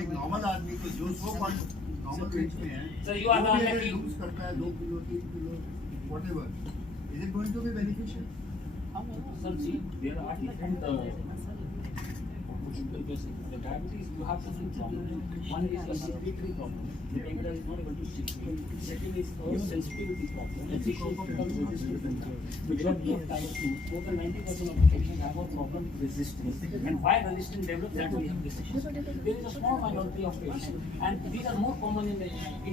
एक नॉर्मल आदमी को जो सो कॉल्ड नॉर्मल वेट में है, So you are वो भी not अगर lucky. यूज करता है 2 kilo 3 kilo whatever, is it going to be beneficial? Sir, see, there are different the diabetes, you have different problems. One is a secretory problem. The pancreas is not able to secrete. Second is a sensitivity problem. And this also becomes resistant. Because of type 2, more than 90% of the patients have a problem with resistance. And why resistance develops, that we have discussed. There is a small minority of patients, and these are more common in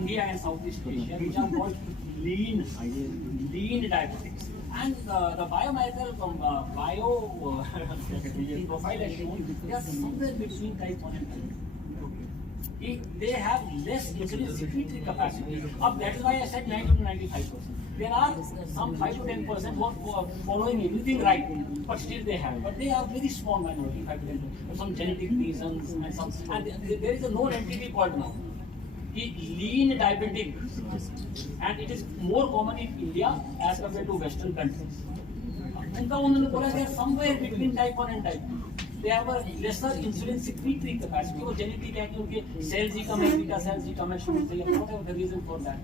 India and Southeast Asia, which are called lean diabetics. And the biomarker from profile has shown they are somewhere between type 1 and type 2. They have less insulin secretory capacity. That is why I said 90 to 95%. There are some 5 to 10% who are following everything right, but still they have. But they are very small minority, 5 to 10%. Some genetic reasons and some. And there is a known entity called now. Lean diabetic, and it is more common in India as compared to Western countries. उनका उन्होंने बोला they are somewhere between type 1 and type 2. They have a lesser insulin secretory capacity. वो genetic है कि उनके cells ही कम है, beta cells ही कम है शुरू से, या whatever the reason for that.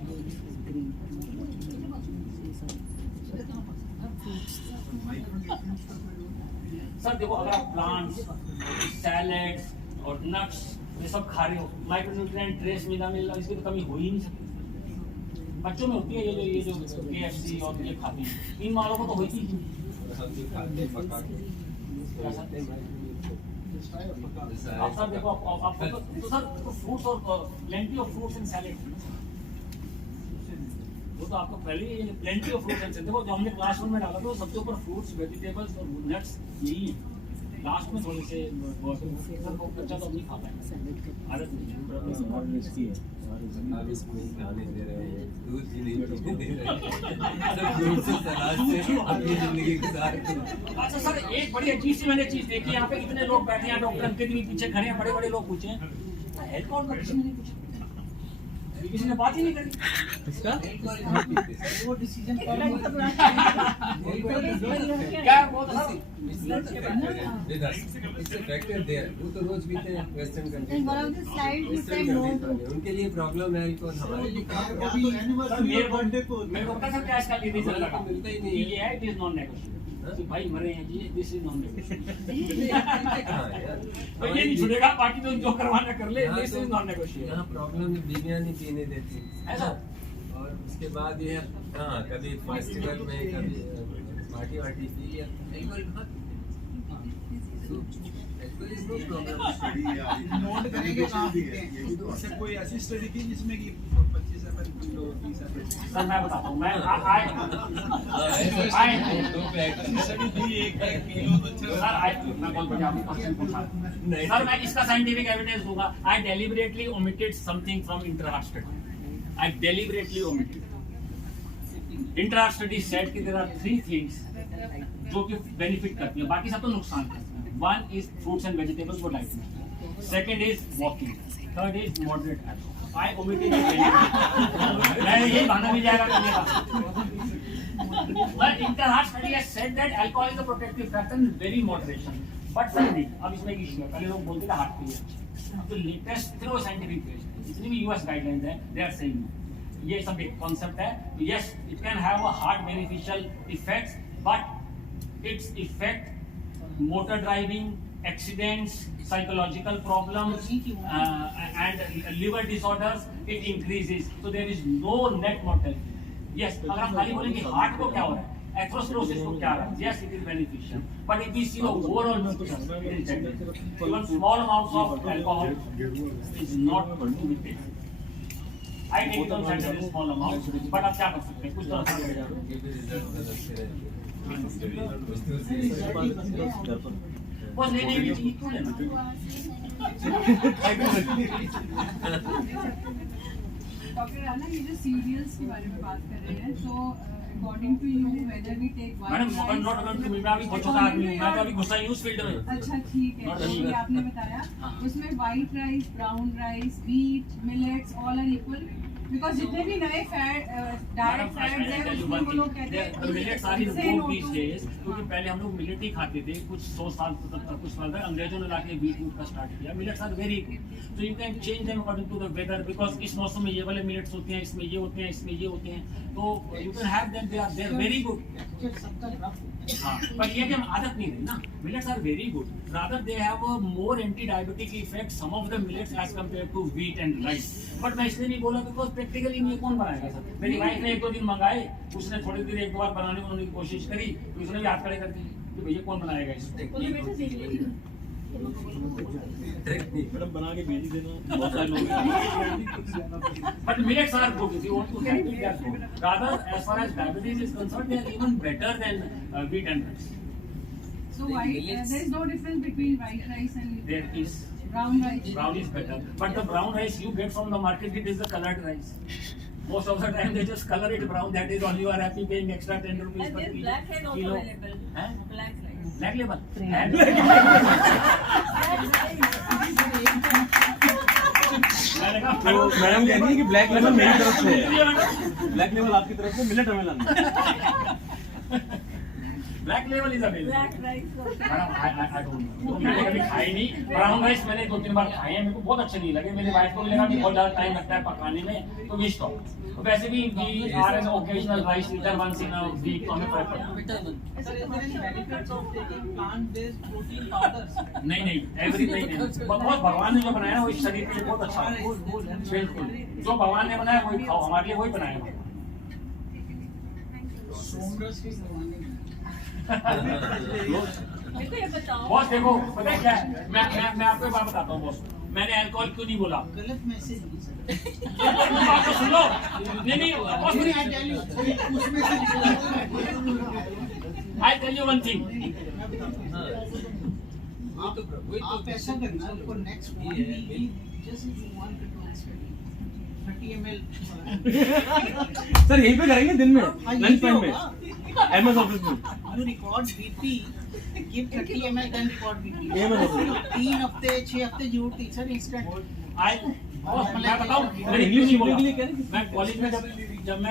Sir देखो, अगर आप plants, salads और nuts ये सब खा रहे हो, माइक्रोन्यूट्रिएंट, ट्रेस मिनरल, इसकी तो कमी हो ही नहीं सकती. बच्चों में होती है ये जो KFC और ये खाते हैं, इन वालों को तो होती ही नहीं. आप सर देखो, आप तो सर फ्रूट्स और plenty of fruits and salad, वो तो आपको पहले ही plenty of fruits and salad. देखो जो हमने क्लास 1 में डाला था, सबसे ऊपर फ्रूट्स, वेजिटेबल्स और नट्स यही है. लास्ट में थोड़े से बच्चा तो नहीं खा पाएगा, आदत नहीं है। अब इसको नहीं खाने दे रहे हैं, दूध भी नहीं पीने दे रहे हैं, सब दूध से सलाद से अपनी जिंदगी गुजार रहे हैं। अच्छा सर, एक बड़ी अजीब सी मैंने चीज देखी, यहाँ पे इतने लोग बैठे हैं, डॉक्टर अंकित भी पीछे खड़े हैं, बड़े बड़े लोग पूछे हैं अल्कोहल का, किसी ने नहीं पूछा, किसी ने बात ही नहीं करी। वो डिसीजन क्या बहुत It's a factor there. वो तो रोज पीते हैं western country. In one of the slides you said no. उनके लिए प्रॉब्लम है अल्कोहल, हमारे लिए मेरे को पता सब क्या इसका रीजन लगा, मिलता ही नहीं है। ये है इट इज नॉन नेगोशिएबल। भाई मरे हैं जी, दिस इज नॉन नेगोशिएबल। तो ये नहीं छुड़ेगा, बाकी तो जो करवाना कर ले, दिस इज नॉन नेगोशिएबल। यहाँ प्रॉब्लम है बीवियाँ नहीं पीने देती ऐसा? और उसके बाद ये हाँ कभी फेस्टिवल में कभी पार्टी वार्टी पी लिया, अल्कोहल कहाँ पीते हैं? So, alcohol is no problem. Note करेंगे कहाँ पीते हैं। सर कोई ऐसी स्टडी की जिसमें कि 25 ml किलो 30 ml सर मैं बताता हूँ, मैं स्टडी थी एक किलो तो सर मैं बहुत बढ़िया आपको क्वेश्चन पूछा। सर मैं इसका साइंटिफिक एविडेंस दूंगा। I deliberately omitted something from INTERHEART study. I deliberately omitted. INTERHEART study said कि देयर आर 3 थिंग्स जो कि बेनिफिट करती है, बाकी सब तो नुकसान करती है। One is fruits and vegetables को डाइट में, second is walking, third is moderate health. I omitted मैं यही बहाना भी जाएगा करने का। But inter-heart study has said that alcohol is a protective factor in very moderation. But sir नहीं, अब इसमें एक इशू है, पहले लोग बोलते थे हार्ट के लिए। अब जो लेटेस्ट फिर वो साइंटिफिक बेस्ड है, जितनी भी यूएस गाइडलाइंस है, दे आर सेइंग ये सब एक कॉन्सेप्ट है। Yes it can have a heart beneficial effects, but its effect motor driving, accidents, psychological problems, and liver disorders, it increases. So there is no net mortality. Yes, अगर हम खाली बोलेंगे heart को क्या हो रहा है, एथेरोस्क्लेरोसिस को क्या हो रहा है, yes it is beneficial. But if we see the overall picture, it is deadly. Even small amounts of alcohol is not good to be taken. I take it on Saturday small amounts, but आप क्या कर सकते हैं, कुछ तो बस लेने की चीज क्यों लेना? डॉक्टर राणा, ये जो सीरियल्स के बारे में बात कर रहे हैं, तो according to you whether we take madam not according to me, मैं अभी बहुत छोटा आदमी हूं, मैं तो अभी घुसा ही हूं उस फील्ड में। अच्छा ठीक है, तो ये आपने बताया उसमें white rice, brown rice, wheat, millets all are equal, because जितने भी नए डायरेक्ट फैट्स हैं उसमें वो लोग कहते हैं millets are in vogue these days, क्योंकि पहले हम लोग मिलेट ही खाते थे कुछ 100 साल तक, कुछ साल तक अंग्रेजों ने लाके व्हीट का स्टार्ट किया। Millets are very good, so you can change them according to the weather, because इस मौसम में ये वाले मिलेट्स होते हैं, इसमें ये होते हैं, इसमें ये होते हैं, तो you can have them, they are very good. हाँ, पर ये कि हम आदत नहीं रही ना, millets are very good, rather they have a more anti diabetic effect some of the millets as compare to wheat and rice. But मैं इसलिए नहीं बोला बिकॉज प्रैक्टिकली ये कौन बनाएगा सर? मेरी वाइफ ने 1-2 दिन मंगाए, उसने थोड़ी देर 1-2 बार बनाने की कोशिश करी, तो उसने भी हाथ खड़े कर दिए कि भैया कौन बनाएगा इसको। मैडम बना के भेज देना, बहुत सारे लोग But millets are good. If you want to get it, they are good. Rather, as far as diabetes is concerned, they are even better than wheat and rice. So white, there is no difference between white rice and There is brown rice. brown is better, but the brown rice you get from the market, it is the colored rice. Most of the time they just color it brown. That is all you are happy paying extra 10 rupees per kilo. black rice also available. Huh? Black rice. Black label. तो madam कह रही है कि black level मेरी तरफ से है, black level आपकी तरफ से, मिलेट हमें लाना। Black label is available. Black rice. Madam I don't know. मैंने कभी खाई नहीं। ब्राउन राइस मैंने 2-3 बार खाए हैं, मेरे को बहुत अच्छे नहीं लगे। मेरी वाइफ को भी लगा कि बहुत ज़्यादा टाइम लगता है पकाने में, तो वी स्टॉप। वैसे भी we are an occasional rice eater once in a week, तो हमें फर्क पड़ता है। Sir, is there any benefits of taking plant-based protein powders? नहीं एवरीथिंग बहुत भगवान ने जो बनाया वो इस शरीर के लिए बहुत अच्छा है। बिल्कुल, जो भगवान ने बनाया वही खाओ, हमारे लिए वही बनाया भगवान। सोमरस की करवानी है। मेरे को ये बताओ। बॉस देखो, पता है क्या है, मैं आपको एक बात बताता हूँ बॉस, मैंने अल्कोहल क्यों नहीं बोला। गलत मैसेज है सर। बात तो सुन लो। नहीं बॉस, उसमें से I tell you one thing. आप ऐसा करना for next 1 week just 1 control study 30 ml sir यहीं पे करेंगे दिन में हाँ, लंच टाइम में होगा। एमएस ऑफिस में You record BP, give 30 ml then record BP. AML होगा। 3 हफ्ते 6 हफ्ते जरूरत थी सर इंस्टेंट मैं बताऊं, इंग्लिश बोलने के लिए क्या है? मैं कॉलेज में जब मैं